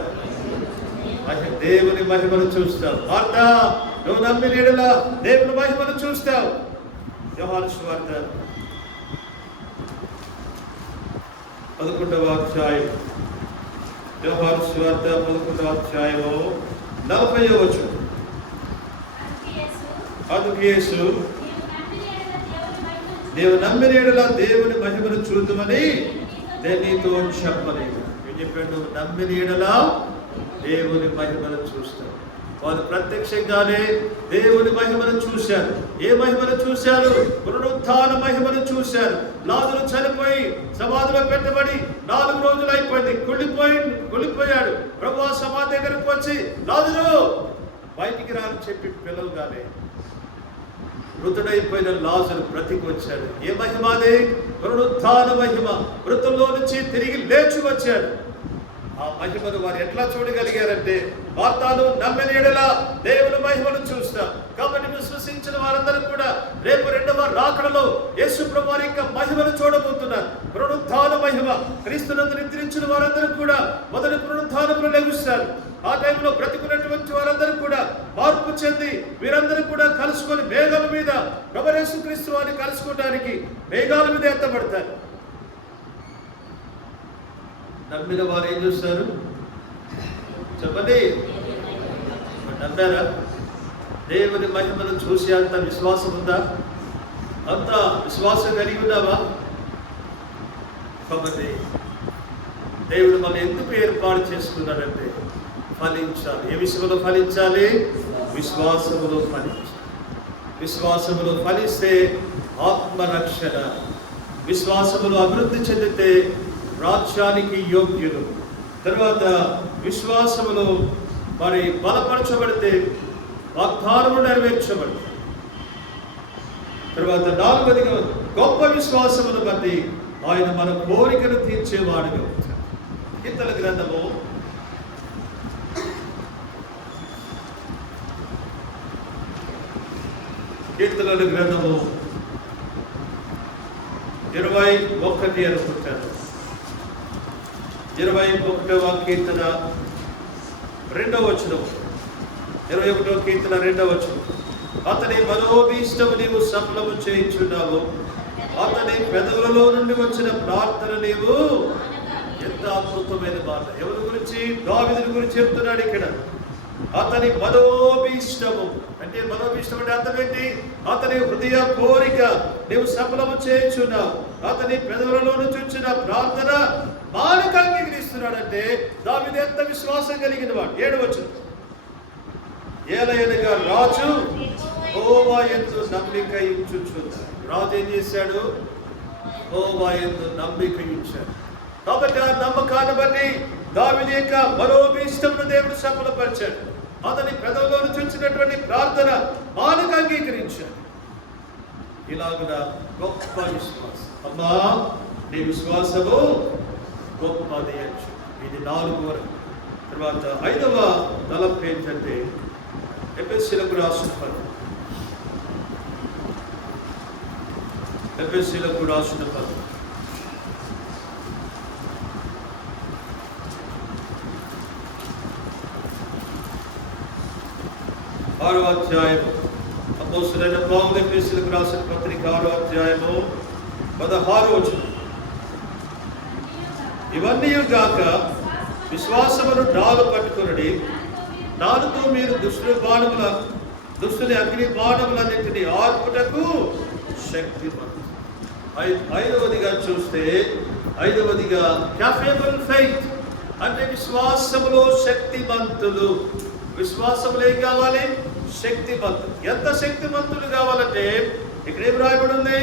దేవుని మహిమను చూస్తావు. మార్తా నువ్వు నమ్మిన ఎడలా దేవుని మహిమను చూస్తావు. యోహాను సువార్త 11వ అధ్యాయం, యోహాను సువార్త 11వ అధ్యాయము 40వ వచనం. అందుకు యేసు, నీవు నమ్మిన యెడల దేవుని మహిమను చూద్దుమని నేను నీతో చెప్పలేదు. ఏం చెప్పాడు? నువ్వు నమ్మిన యెడల దేవుని మహిమను చూస్తావు. వారు ప్రత్యక్షంగానే దేవుని మహిమను చూశారు. ఏ మహిమను చూశారు? పునరుత్థాన మహిమను చూశారు. లాజరు చనిపోయి సమాధిలో పెట్టబడి 4 రోజులు అయిపోయింది, కుళ్ళిపోయాడు. ప్రభువా సమాధి దగ్గరకు వచ్చి, లాజరు బయటికి రాని చెప్పి పిలవగానే మృతుడైపోయిన లాజరు బ్రతికి వచ్చాడు. ఏ మహిమ అది? పునరుత్థాన మహిమ. మృతుల్లో నుంచి తిరిగి లేచి వచ్చాడు. ఆ మహిమను వారు ఎట్లా చూడగలిగారంటే, వార్తలు నమ్మిన యెడల దేవుని మహిమను చూస్తాం. కాబట్టి విశ్వసించిన వారందరూ కూడా రేపు 2వ రాకడలో యేసు ప్రభువు వారి యొక్క మహిమను చూడబోతున్నారు. పునరుత్థాన మహిమ. క్రీస్తునందు నిద్రించిన వారందరూ కూడా మొదటి పునరుత్థానంలో లెగుస్తారు. ఆ టైంలో బ్రతికున్నటువంటి వారందరూ కూడా మార్పు చెంది వీరందరూ కూడా కలుసుకొని మేఘాల మీద ప్రభు యేసు క్రీస్తు వారిని కలుసుకోవడానికి మేఘాల మీద ఎత్తబడతారు. నమ్మిన వారు ఏం చూస్తారు చెప్పండి? నమ్మారా? దేవుని మహిమను చూసి అంత విశ్వాసం ఉందా? అంత విశ్వాసం కలిగి ఉన్నావా? కాబట్టి దేవుడు మనం ఎందుకు ఏర్పాటు చేసుకున్నాడంటే ఫలించాలి. ఏ విషయంలో ఫలించాలి? విశ్వాసములో ఫలించాలి. విశ్వాసములో ఫలిస్తే ఆత్మరక్షణ. విశ్వాసములో అభివృద్ధి చెందితే రాజ్యానికి యోగ్యులు. తర్వాత విశ్వాసములో మరి బలపరచబడితే వాగ్దానము నెరవేర్చబడతాయి. తర్వాత 4వదిగా గొప్ప విశ్వాసమును బట్టి ఆయన మన కోరికను తీర్చేవాడుగా ఉంటాడు. కీర్తనల గ్రంథము 21 అనుకుంటాను. 21వ కీర్తన 2వ వచనం. 21వ కీర్తన 2వ వచనం. అతని మనోభీష్టము నీవు సఫలము చేయించున్నావు, అతని పెదవులలో నుండి వచ్చిన ప్రార్థన నీవు. ఎంత అద్భుతమైన మాట! ఎవరి గురించి? దావీదుని గురించి చెప్తున్నాడు ఇక్కడ. అతని మనోభీష్టము అంటే, మనోభీష్టం అంటే అర్థం ఏంటి? అతని హృదయ కోరిక నీవు సఫలము చేయించున్నావు, అతని పెదవులలో నుంచి వచ్చిన ప్రార్థన మానక అంగీకరిస్తున్నాడంటే దావీదు ఎంత విశ్వాసం కలిగిన వాడు. 7వ వచనం. ఏలయనగా రాజు యెహోవా యందు నమ్మిక ఉంచుచున్నాడు. రాజు ఏం చేశాడు? యెహోవా యందు నమ్మిక ఉంచాడు. కాబట్టి ఆ నమ్మకాన్ని బట్టి దావీదు యొక్క మనోభీష్టమును దేవుడు సఫలపరిచాడు. అతని పెదవులో నుంచి వచ్చినటువంటి ప్రార్థన మానక అంగీకరించాడు. ఇలాగున గొప్ప విశ్వాసం. అమ్మా, నీ విశ్వాసము గొప్పది అని. ఇది 4వ. తర్వాత 5వ తలంపు ఏంటంటే ఎఫెసీయులకు రాసిన పత్రిక. ఎఫెసీయులకు రాసిన పత్రిక 6వ అధ్యాయము. అపోస్తలుడైన పౌలు ఎఫెసీయులకు రాసిన పత్రిక 6వ అధ్యాయము 16వ వచనం. ఇవన్నీ గాక విశ్వాసమును డాలు పట్టుకుని దానితో మీరు దుష్టుని అగ్ని బాణములన్నింటినీ ఆర్పుటకు శక్తిమంతులు. 5వదిగా చూస్తే 5వదిగా క్యాపబుల్ ఫెయిత్ అంటే విశ్వాసములో శక్తిమంతులు. విశ్వాసములు ఏం కావాలి? శక్తిమంతులు. ఎంత శక్తిమంతులు కావాలంటే ఇక్కడ ఏం రాయబడి ఉంది?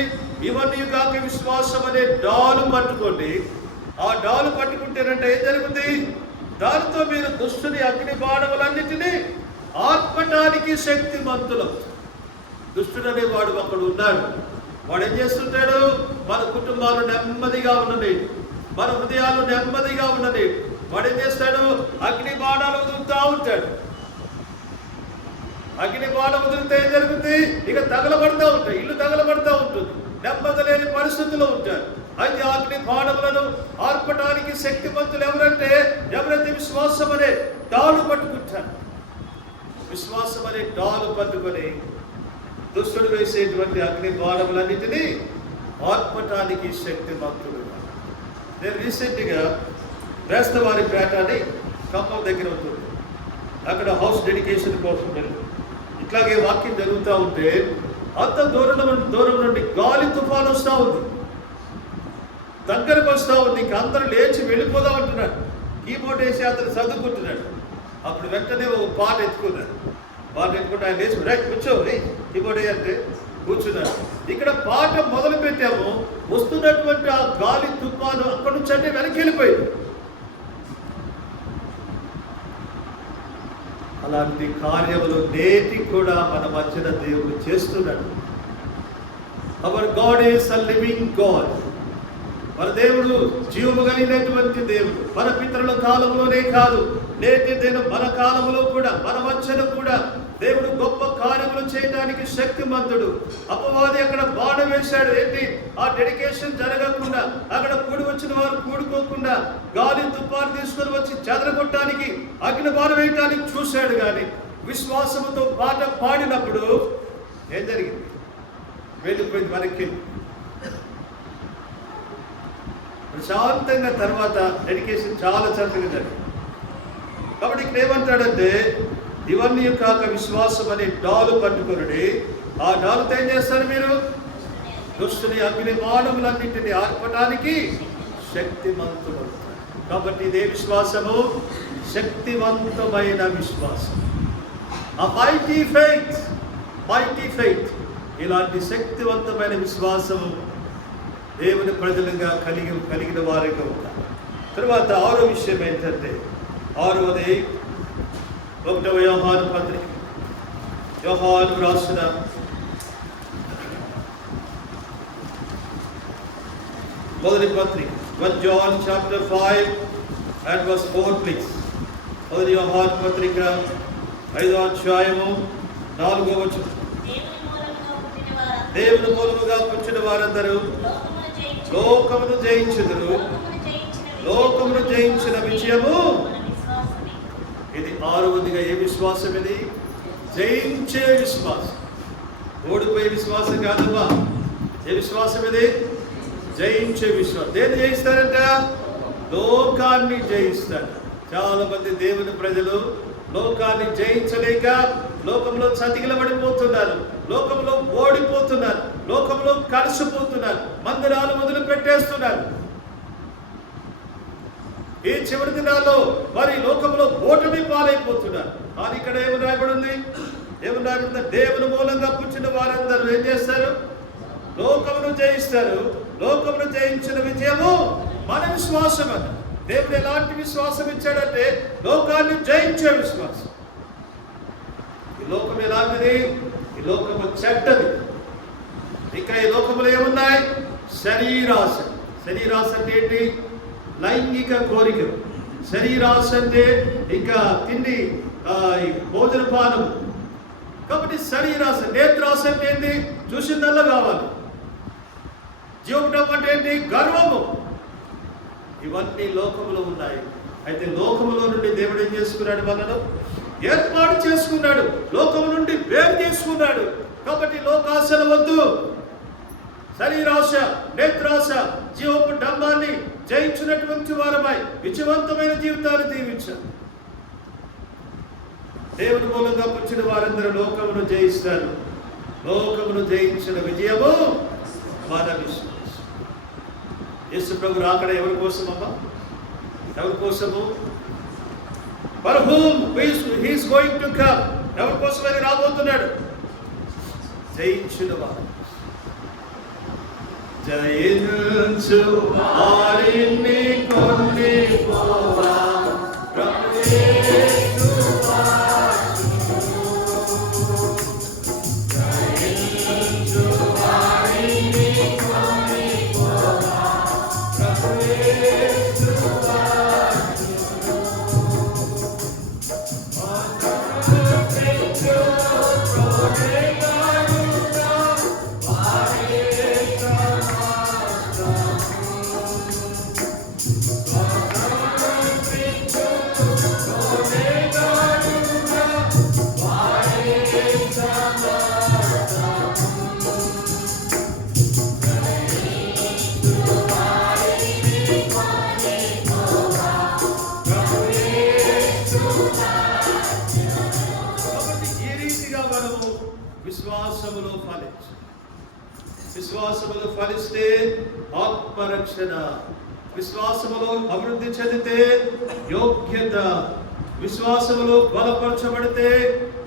ఇవన్నీ కాక విశ్వాసం అనే డాలు పట్టుకోండి. ఆ డాలు పట్టుకుంటేనంటే ఏం జరుగుతుంది? దానితో మీరు దుష్టుని అగ్ని బాణములన్నిటినీ ఆర్పటానికి శక్తిమంతులు. దుష్టుడు అనేవాడు ఒకడు ఉన్నాడు. వాడు ఏం చేస్తుంటాడు? మన కుటుంబాలు నెమ్మదిగా ఉండని, మన హృదయాలు నెమ్మదిగా ఉండని వాడు ఏం చేస్తాడు? అగ్ని బాణాలు వదులుతూ ఉంటాడు. అగ్ని బాణం వదిలితే ఏం జరుగుతుంది? ఇక తగలబడుతూ ఉంటాయి, ఇల్లు తగలబడుతూ ఉంటుంది, నెమ్మది లేని పరిస్థితుల్లో ఉంటారు. అయితే అగ్ని బాణములను ఆర్పడానికి శక్తిమంతులు ఎవరంటే ఎవరైతే విశ్వాసం అనే డాలు పట్టుకుంటారు. విశ్వాసం అనే డాలు పట్టుకొని దుష్టుడు వేసేటువంటి అగ్ని బాణములన్నిటినీ ఆర్పటానికి శక్తిమంతులు. నేను రీసెంట్గా వేస్తవారిపేట అని ఖమ్మం దగ్గర ఉంటుంది, అక్కడ హౌస్ డెడికేషన్ కోసం వెళ్ళి ఇట్లాగే వాక్యం జరుగుతూ ఉంటే అంత దూరం నుండి గాలి తుఫాను వస్తూ ఉంది, దగ్గరకు వస్తూ ఉంది. ఇంకా అందరూ లేచి వెళ్ళిపోదాం అంటున్నాడు. కీబోర్డ్ వేసి అతను చదువుకుంటున్నాడు. అప్పుడు వెంటనే ఒక పాట ఎత్తుకున్నాడు. పాట ఎత్తుకుంటే ఆయన లేచి రైట్ కూర్చో కీబోర్డ్ అంటే కూర్చున్నాడు. ఇక్కడ పాట మొదలు పెట్టాము, వస్తున్నటువంటి ఆ గాలి తుఫాను అక్కడి నుంచి అంటే వెనక్కి వెళ్ళిపోయింది. అలాంటి కార్యములు నేటి కూడా మన మధ్యన దేవుడు చేస్తున్నాడు. Hour God is a living God. మన దేవుడు జీవము కలిగినటువంటి దేవుడు. మన పితరుల కాలంలోనే కాదు, నేటి దినం మన కాలంలో కూడా మన మధ్యన కూడా దేవుడు గొప్ప కార్యములు చేయడానికి శక్తిమంతుడు. అపవాది అక్కడ బాణ వేశాడు. ఏంటి? ఆ డెడికేషన్ జరగకుండా, అక్కడ కూడి వచ్చిన వారు కూడుకోకుండా గాలి తుఫాను తీసుకొని వచ్చి చెదరగొట్టడానికి, అగ్ని బాణ వేయటానికి చూశాడు. కానీ విశ్వాసముతో పాట పాడినప్పుడు ఏం జరిగింది? వెళ్ళిపోయింది మనకి. ప్రశాంతంగా తర్వాత డెడికేషన్ చాలా చక్కగా జరిగింది. కాబట్టి ఇక్కడ ఏమంటాడంటే, ఇవన్నీ కాక విశ్వాసం అనే డాలు పట్టుకొనుడి. ఆ డాలుతో ఏం చేస్తారు మీరు? దుష్టుని అగ్ని బాణములన్నింటినీ ఆర్పటానికి శక్తిమంతుడు. కాబట్టి ఇదే విశ్వాసము, శక్తివంతమైన విశ్వాసం. ఆ మైటీ ఫెయిత్, ఇలాంటి శక్తివంతమైన విశ్వాసము దేవుని ప్రజలుగా కలిగిన వారిగా ఉంటారు. తర్వాత 6వ విషయం ఏంటంటే, 6వది 1వ యోహాను పత్రిక, యోహాను రాసిన మొదటి పత్రిక, 1 John chapter 5 and verse 4 please. మొదటి యోహాను పత్రిక 5వ అధ్యాయము 4వ వచనం. దేవుని మూలముగా పుట్టిన వారందరూ లోకమును జయించుదురు, లోకమును జయించిన విజయము. ఇది 6వదిగా ఏ విశ్వాసం? ఇది జయించే విశ్వాసం, ఓడిపోయే విశ్వాసం కాదమ్మా. ఏ విశ్వాసం ఇది? జయించే విశ్వాసం. దేన్ని జయిస్తారంట? లోకాన్ని జయిస్తారు. చాలా మంది దేవుని ప్రజలు లోకాన్ని జయించలేక లోకంలో చతికిలబడిపోతున్నారు, లోకంలో ఓడిపోతున్నారు, లోకంలో కలిసిపోతున్నారు, మందిరాలు మొదలు పెట్టేస్తున్నారు. ఈ చివరి దినాల్లో వారి లోకంలో ఓటమి పాలైపోతున్నారు. కానీ ఇక్కడ ఏమి రాయబడింది? దేవుని మూలంగా పుట్టిన వారందరూ ఏం చేస్తారు? లోకమును జయిస్తారు. లోకమును జయించిన విజయము మన విశ్వాసం అన్న. దేవుడు ఎలాంటి విశ్వాసం ఇచ్చాడంటే, లోకాన్ని జయించే విశ్వాసం. ఈ లోకం ఎలాంటిది? ఈ లోకము చెడ్డది. ఇంకా ఈ లోకములు ఏమున్నాయి? శరీరాశ. శరీరాశ అంటే ఏంటి? లైంగిక కోరికలు. శరీరాశ అంటే ఇంకా తిండి, భోజనపానం. కాబట్టి శరీరాశ. నేత్రాశ అంటే ఏంటి? చూసిందల్లా కావాలి. జీవటం అంటే ఏంటి? గర్వము. ఇవన్నీ లోకములో ఉన్నాయి. అయితే లోకములో నుండి దేవుడు ఏం చేసుకున్నాడు? మనను ఏర్పాటు చేసుకున్నాడు, లోకము నుండి వేరు చేసుకున్నాడు. కాబట్టి లోకాశలు వద్దు. శరీరాశ, నేత్రాశ, జీవపు డంబాన్ని జయించినటువంటి వారమై విజయవంతమైన జీవితాన్ని దీవించారు. దేవుని మూలంగా పుట్టిన వారందరూ లోకమును జయిస్తారు. లోకమును జయించిన విజయము మన విశ్వాసం. యేసు ప్రభు రాకడ ఎవరి కోసం అమ్మా? ఎవరి కోసము? For whom he is going to come. ఎవరి కోసమని రాబోతున్నాడు? జయించిన వారు. జయించు వారిని కొన్ని పోవా విశ్వాసములో ఫలించు. విశ్వాసములో ఫలిస్తే ఆత్మరక్షణ, విశ్వాసములో అభివృద్ధి చెందితే యోగ్యత, విశ్వాసములో బలపరచబడితే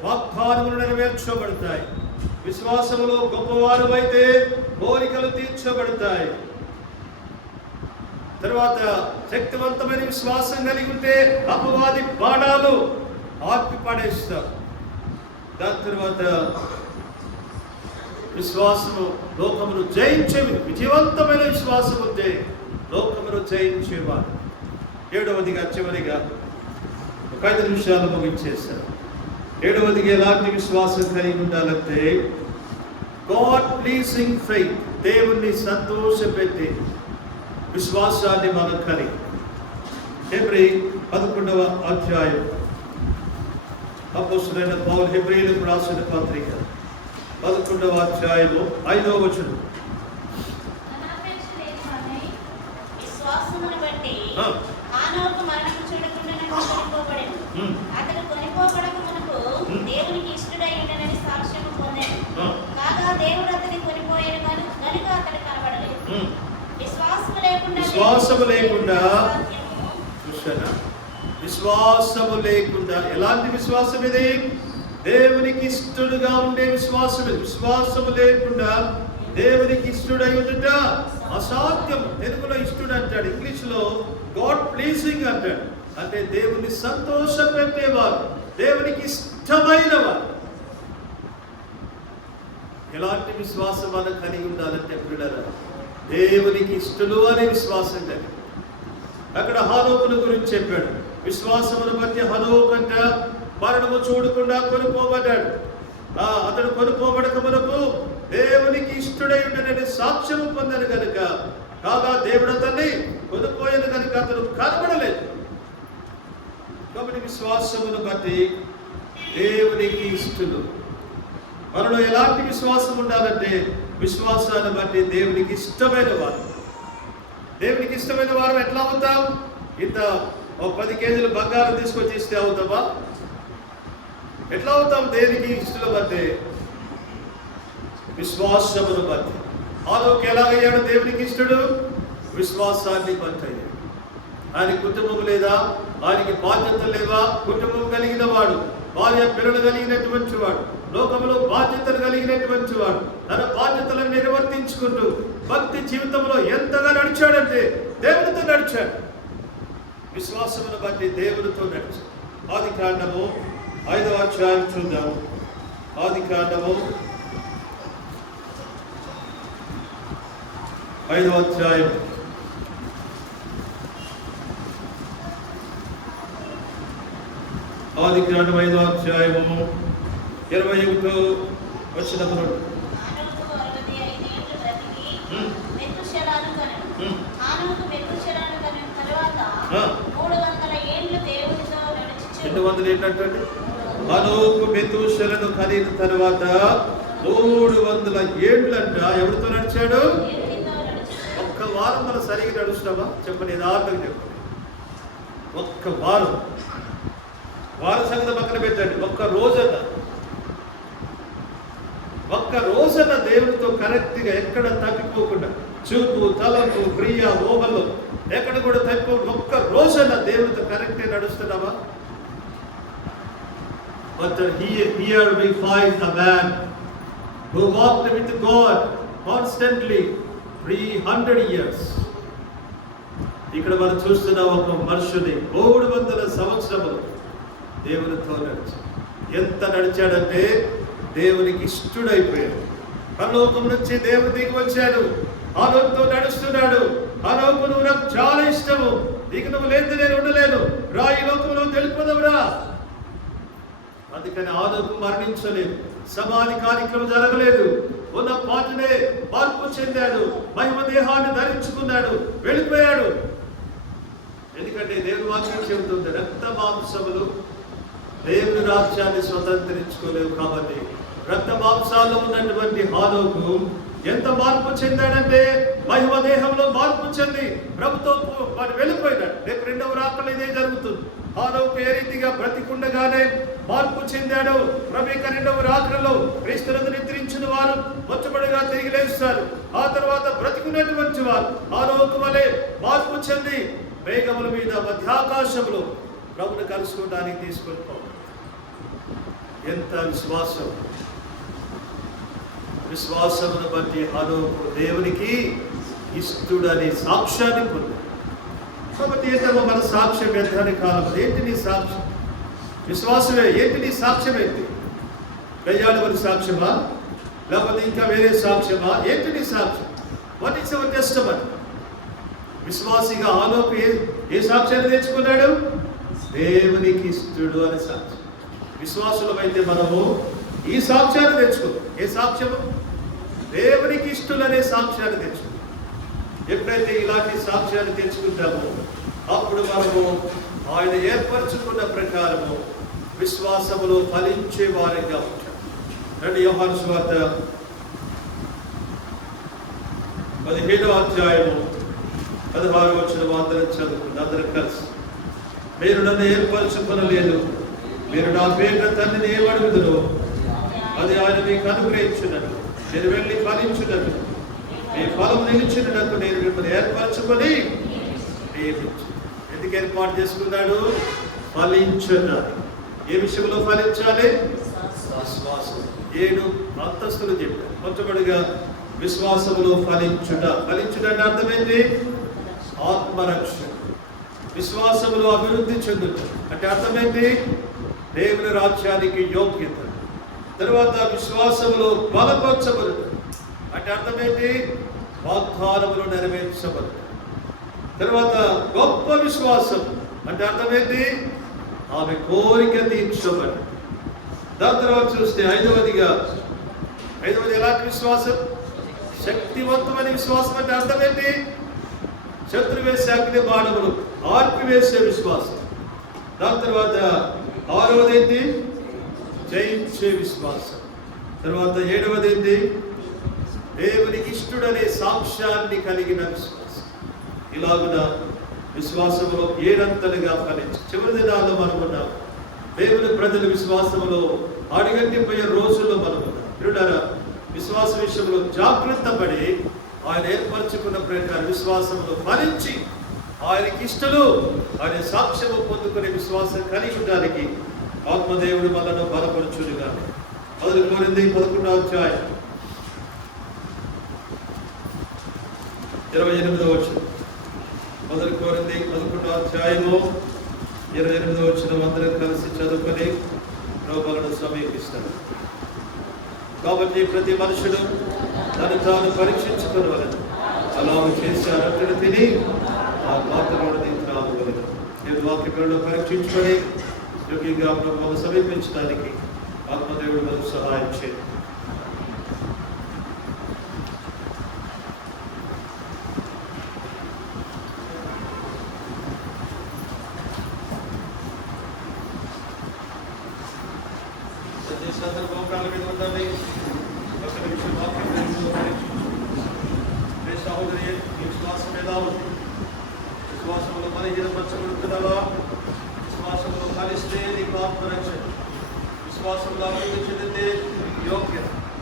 వాగ్దానములు నెరవేర్చబడతాయి, విశ్వాసములో గొప్పవారు అయితే కోరికలు తీర్చబడతాయి. తర్వాత శక్తివంతమైన విశ్వాసం కలిగి ఉంటే అపవాది బాణాలు ఆపి పడేస్తాం. దాని తర్వాత విశ్వాసము లోకమును జయించేవి, విజయవంతమైన విశ్వాసం ఉంటే లోకమును జయించేవారు. 7వదిగా చివరిగా ఒక 5 నిమిషాలు ముగించేశారు. 7వదిగా ఎలాంటి విశ్వాసం కలిగి ఉండాలంటే గాడ్ ప్లీజింగ్ ఫెయిత్, దేవుణ్ణి సంతోషపెట్టి విశ్వాసాన్ని మనం కలిగి. హెబ్రీ 11వ అధ్యాయం అపోస్తలుడైన పౌలు హెబ్రీయులకు రాసిన పత్రిక 11వ అధ్యాయము 5వ వచనం. విశ్వాసమును బట్టి హనోకు మరణము చూడకుండానట్లు కొనిపోబడెను. అతడు కొనిపోబడక మునుపు దేవునికి ఇష్టడై ఉండనని సాక్ష్యము పొందెను. కాగా దేవుడు అతని కొనిపోయాడు కనుక అతడు కనబడలేదు. విశ్వాసము లేకుండా చూశానా? విశ్వాసము లేకుండా ఎలాంటి విశ్వాసం ఇది? దేవునికి ఇష్టడుగా ఉండే విశ్వాసం. విశ్వాసము లేకుండా దేవునికి ఇష్టడై ఉండుట అసాధ్యం. తెలుగులో ఇష్టడు అంటాడు, ఇంగ్లీష్లో గాడ్ ప్లీజింగ్ అంటాడు. అంటే దేవుని సంతోష పెట్టేవారు, దేవునికి ఇష్టమైన వారు. ఎలాంటి విశ్వాసం మనం కలిగి ఉండాలంటే పిల్లరా, దేవునికి ఇష్టలు అనే విశ్వాసం కలిగి. అక్కడ హనోకును గురించి చెప్పాడు. విశ్వాసమును బట్టి హనోకు అంట మరణము చూడకుండా కొనుక్కోబడ్డాడు. అతడు కొనుక్కోబడక మనకు దేవునికి ఇష్టడై ఉండనని సాక్ష్యము పొందాను కనుక, కాగా దేవుడు అతన్ని కొనుక్కోయాను కనుక అతడు కనబడలేదు. కాబట్టి విశ్వాసమును బట్టి దేవునికి ఇష్టలు. మనలో ఎలాంటి విశ్వాసం ఉండాలంటే విశ్వాసాన్ని బట్టి దేవునికి ఇష్టమైన వారు. దేవునికి ఇష్టమైన వారు ఎట్లా అవుతాం? ఇంత 10 కేజీలు బంగారం తీసుకొచ్చి ఇస్తే అవుతామా? ఎట్లా అవుతాం? దేవునికి ఇష్టలు బట్టి, విశ్వాసమును బట్టి. హనోకు ఎలాగయ్యాడు దేవునికి ఇష్టడు? విశ్వాసాన్ని బట్టి అయ్యాడు. ఆయన కుటుంబం లేదా, ఆయనకి బాధ్యతలు లేవా? కుటుంబం కలిగిన వాడు, భార్య పిల్లలు కలిగినటువంటి వాడు, లోకంలో బాధ్యతలు కలిగినటువంటి వాడు, తన బాధ్యతలను నిర్వర్తించుకుంటూ భక్తి జీవితంలో ఎంతగా నడిచాడంటే దేవునితో నడిచాడు. విశ్వాసమును బట్టి దేవునితో నడిచాడు. ఆదికాండము 5వ అధ్యాయం చూద్దాం. ఆదికాండము 5వ అధ్యాయం ఆదికాండం 5వ అధ్యాయము 21వ వచనము. హనోకు మెతూషెలను కనిన తర్వాత 300 ఏండ్లంట ఎవరితో నడిచాడు? ఒక్క వారం మనం సరిగ్గా నడుస్తామా? చెప్పండి, యథార్థంగా చెప్పండి. ఒక్క వారం సంగతి పక్కన పెట్టండి. ఒక్క రోజన్న దేవుడితో కరెక్ట్గా ఎక్కడ తప్పిపోకుండా, చూపు, తలకు, క్రియ, ఊహలు ఎక్కడ కూడా తప్పిపోకుండా ఒక్క రోజన్న దేవుడితో కరెక్ట్గా నడుస్తున్నామా? But here we find a man who walked with God constantly 300 years. ఇక్కడ మనం చూస్తున్న ఒక మనుషుని 300 సంవత్సరములు దేవునితో నడిచాడు. ఎంత నడిచాడంటే దేవునికి ఇష్టడైపోయాడు. పరలోకం నుంచి దేవుని దిగి వచ్చాడు. హనోకుతో నడుస్తున్నాడు. హనోకు, నువ్వు నాకు చాలా ఇష్టము, నీకు నువ్వు లేదు నేను ఉండలేను, రా ఈ లోకంలో తెలిపోదవురా. అందుకని హనోకు మరణించలేదు, సమాధి కార్యక్రమం జరగలేదు. ఉన్న పాటనే మార్పు చెందాడు, మహిమ దేహాన్ని ధరించుకున్నాడు, వెళ్ళిపోయాడు. ఎందుకంటే దేవుని వాక్యం చెబుతుంది, రక్త మాంసములు దేవుని రాజ్యాన్ని స్వతంత్రించుకోలేవు. కాబట్టి రక్త మాంసాల్లో ఉన్నటువంటి హనోకు ఎంత మార్పు చెందాడంటే మహిమ దేహంలో మార్పు చెంది ప్రభుతో వెళ్ళిపోయినాడు. రేపు 2వ రాకడ ఇదే జరుగుతుంది. హానోకు ఏ రీతిగా బ్రతికుండగానే మార్పు చెందాడు. ప్రభు యొక్క రెండవ రాత్రిలో క్రీస్తునందు నిద్రించిన వారు మొట్టమొదటిగా తిరిగి లేస్తారు. ఆ తర్వాత బ్రతికున్నటువంటి వారు హానోకు వలె మార్పు చెంది మేఘముల మీద మధ్యాకాశంలో ప్రభుని కలుసుకోవడానికి తీసుకొని పోవాలి. ఎంత విశ్వాసం! విశ్వాసమును బట్టి హానోకు దేవునికి ఇష్టుడనే సాక్ష్యాన్ని పొందాడు. కాబట్టి ఏంటమ్మా మన సాక్ష్యం ఎంతని కాలం? ఏంటి నీ సాక్ష్యం? విశ్వాసమే. ఏంటి నీ సాక్ష్యం? ఏంటి? గయ్యాళి సాక్ష్యమా, లేకపోతే ఇంకా వేరే సాక్ష్యమా? ఏంటి నీ సాక్ష్యం? What is your testimony? విశ్వాసిగా హానోకు ఏ సాక్ష్యాన్ని తెచ్చుకున్నాడు? దేవునికి ఇష్టుడు అనే సాక్ష్యం. విశ్వాసులమైతే మనము ఈ సాక్ష్యాన్ని తెచ్చుకుందాం. ఏ సాక్ష్యము? దేవునికి ఇష్టులనే సాక్ష్యాన్ని తెచ్చుకుందాం. ఎప్పుడైతే ఇలాంటి సాక్ష్యాన్ని తెచ్చుకుంటామో అప్పుడు మనము ఆయన ఏర్పరచుకున్న ప్రకారము విశ్వాసములో ఫలించే వారిగా ఉంటాం. రండి యోహాను సువార్త 17వ అధ్యాయము 16వ వచనం అందరం చదువుకుందాం. అందరం కలిసి. మీరు నన్ను ఏర్పరచుకొనలేదు, మీరు నా పేరున తండ్రిని ఏమడుగుదురో అది ఆయన మీకు అనుగ్రహించునట్లు, నేను వెళ్ళి ఫలించునట్లు, మీ ఫలం నిలిచినట్టు నేను మిమ్మల్ని ఏర్పరచుకొని నియమించు. ఎందుకు ఏర్పాటు చేసుకున్నాడు? ఫలించున్నాడు. ఏ విషయంలో ఫలించాలి? విశ్వాసం. 7 అంతస్తులు చెప్పారు. మొట్టమొదటిగా విశ్వాసములో ఫలించుట. ఫలించుట అంటే అర్థం ఏంటి? ఆత్మరక్షణ. విశ్వాసములో అభివృద్ధి చెందుట అంటే అర్థం ఏంటి? దేవుని రాజ్యానికి యోగ్యత. తర్వాత విశ్వాసములో బలపరచబడుట అంటే అర్థం ఏంటి? వాగ్దానములు నెరవేర్చబడుట. తర్వాత గొప్ప విశ్వాసం అంటే అర్థం ఏంటి? ఆమె కోరిక తీర్చబడు. దాని తర్వాత చూస్తే ఐదవది ఎలాంటి విశ్వాసం? శక్తివంతమైన విశ్వాసం అంటే అర్థం ఏంటి? శత్రు వేసే అగ్ని బాణములు ఆర్పివేసే విశ్వాసం. దాని తర్వాత 6వది ఏంటి? జయించే విశ్వాసం. తర్వాత 7వది ఏంటి? దేవునికి ఇష్టుడనే సాక్ష్యాన్ని కలిగిన విశ్వాసం. ఇలాగున విశ్వాసంలో 7 అంతలుగా ఫలించి చివరి దినాల్లో మనం ఉన్నాం. దేవుని ప్రజల విశ్వాసంలో అడుగంటిపోయే రోజుల్లో మనం ఉన్నాం. చూడారా, విశ్వాస విషయంలో జాగ్రత్త పడి ఆయన ఏర్పరచుకున్న ప్రకారం విశ్వాసంలో ఫలించి ఆయనకి ఇష్టలు ఆయన సాక్ష్యము పొందుకునే విశ్వాసం కలిగి ఉండడానికి ఆత్మదేవుడు మనను బలపరచునుగా. 1 కొరింథీ 11వ అధ్యాయం 28వ వచనం. 1 కొరింథీ 11వ అధ్యాయము 28వ వచనం అందరం కలిసి చదువుకొని లోపలను సమీపిస్తాడు. కాబట్టి ప్రతి మనుషుడు తను తాను పరీక్షించుకోవాలని అలా చేసి ఆ రొట్టెను తిని ఆ పాత్రలో త్రాగవలెను. నేను వాక్యంలో పరీక్షించుకొని యోగ్యంగా ప్రభువును సమీపించడానికి ఆత్మదేవుడు మనకు సహాయం చేయండి. సందర్భాల మీద ఉండాలి. ఒక నిమిషం సహోదరి విశ్వాసం ఎలా ఉంది? విశ్వాసంలో బలహీనపరచబడుతున్నావా? విశ్వాసంలో కలిస్తే నీకు ఆత్మరక్షణ. విశ్వాసంలో అభివృద్ధి చెందితే యోగ్యత.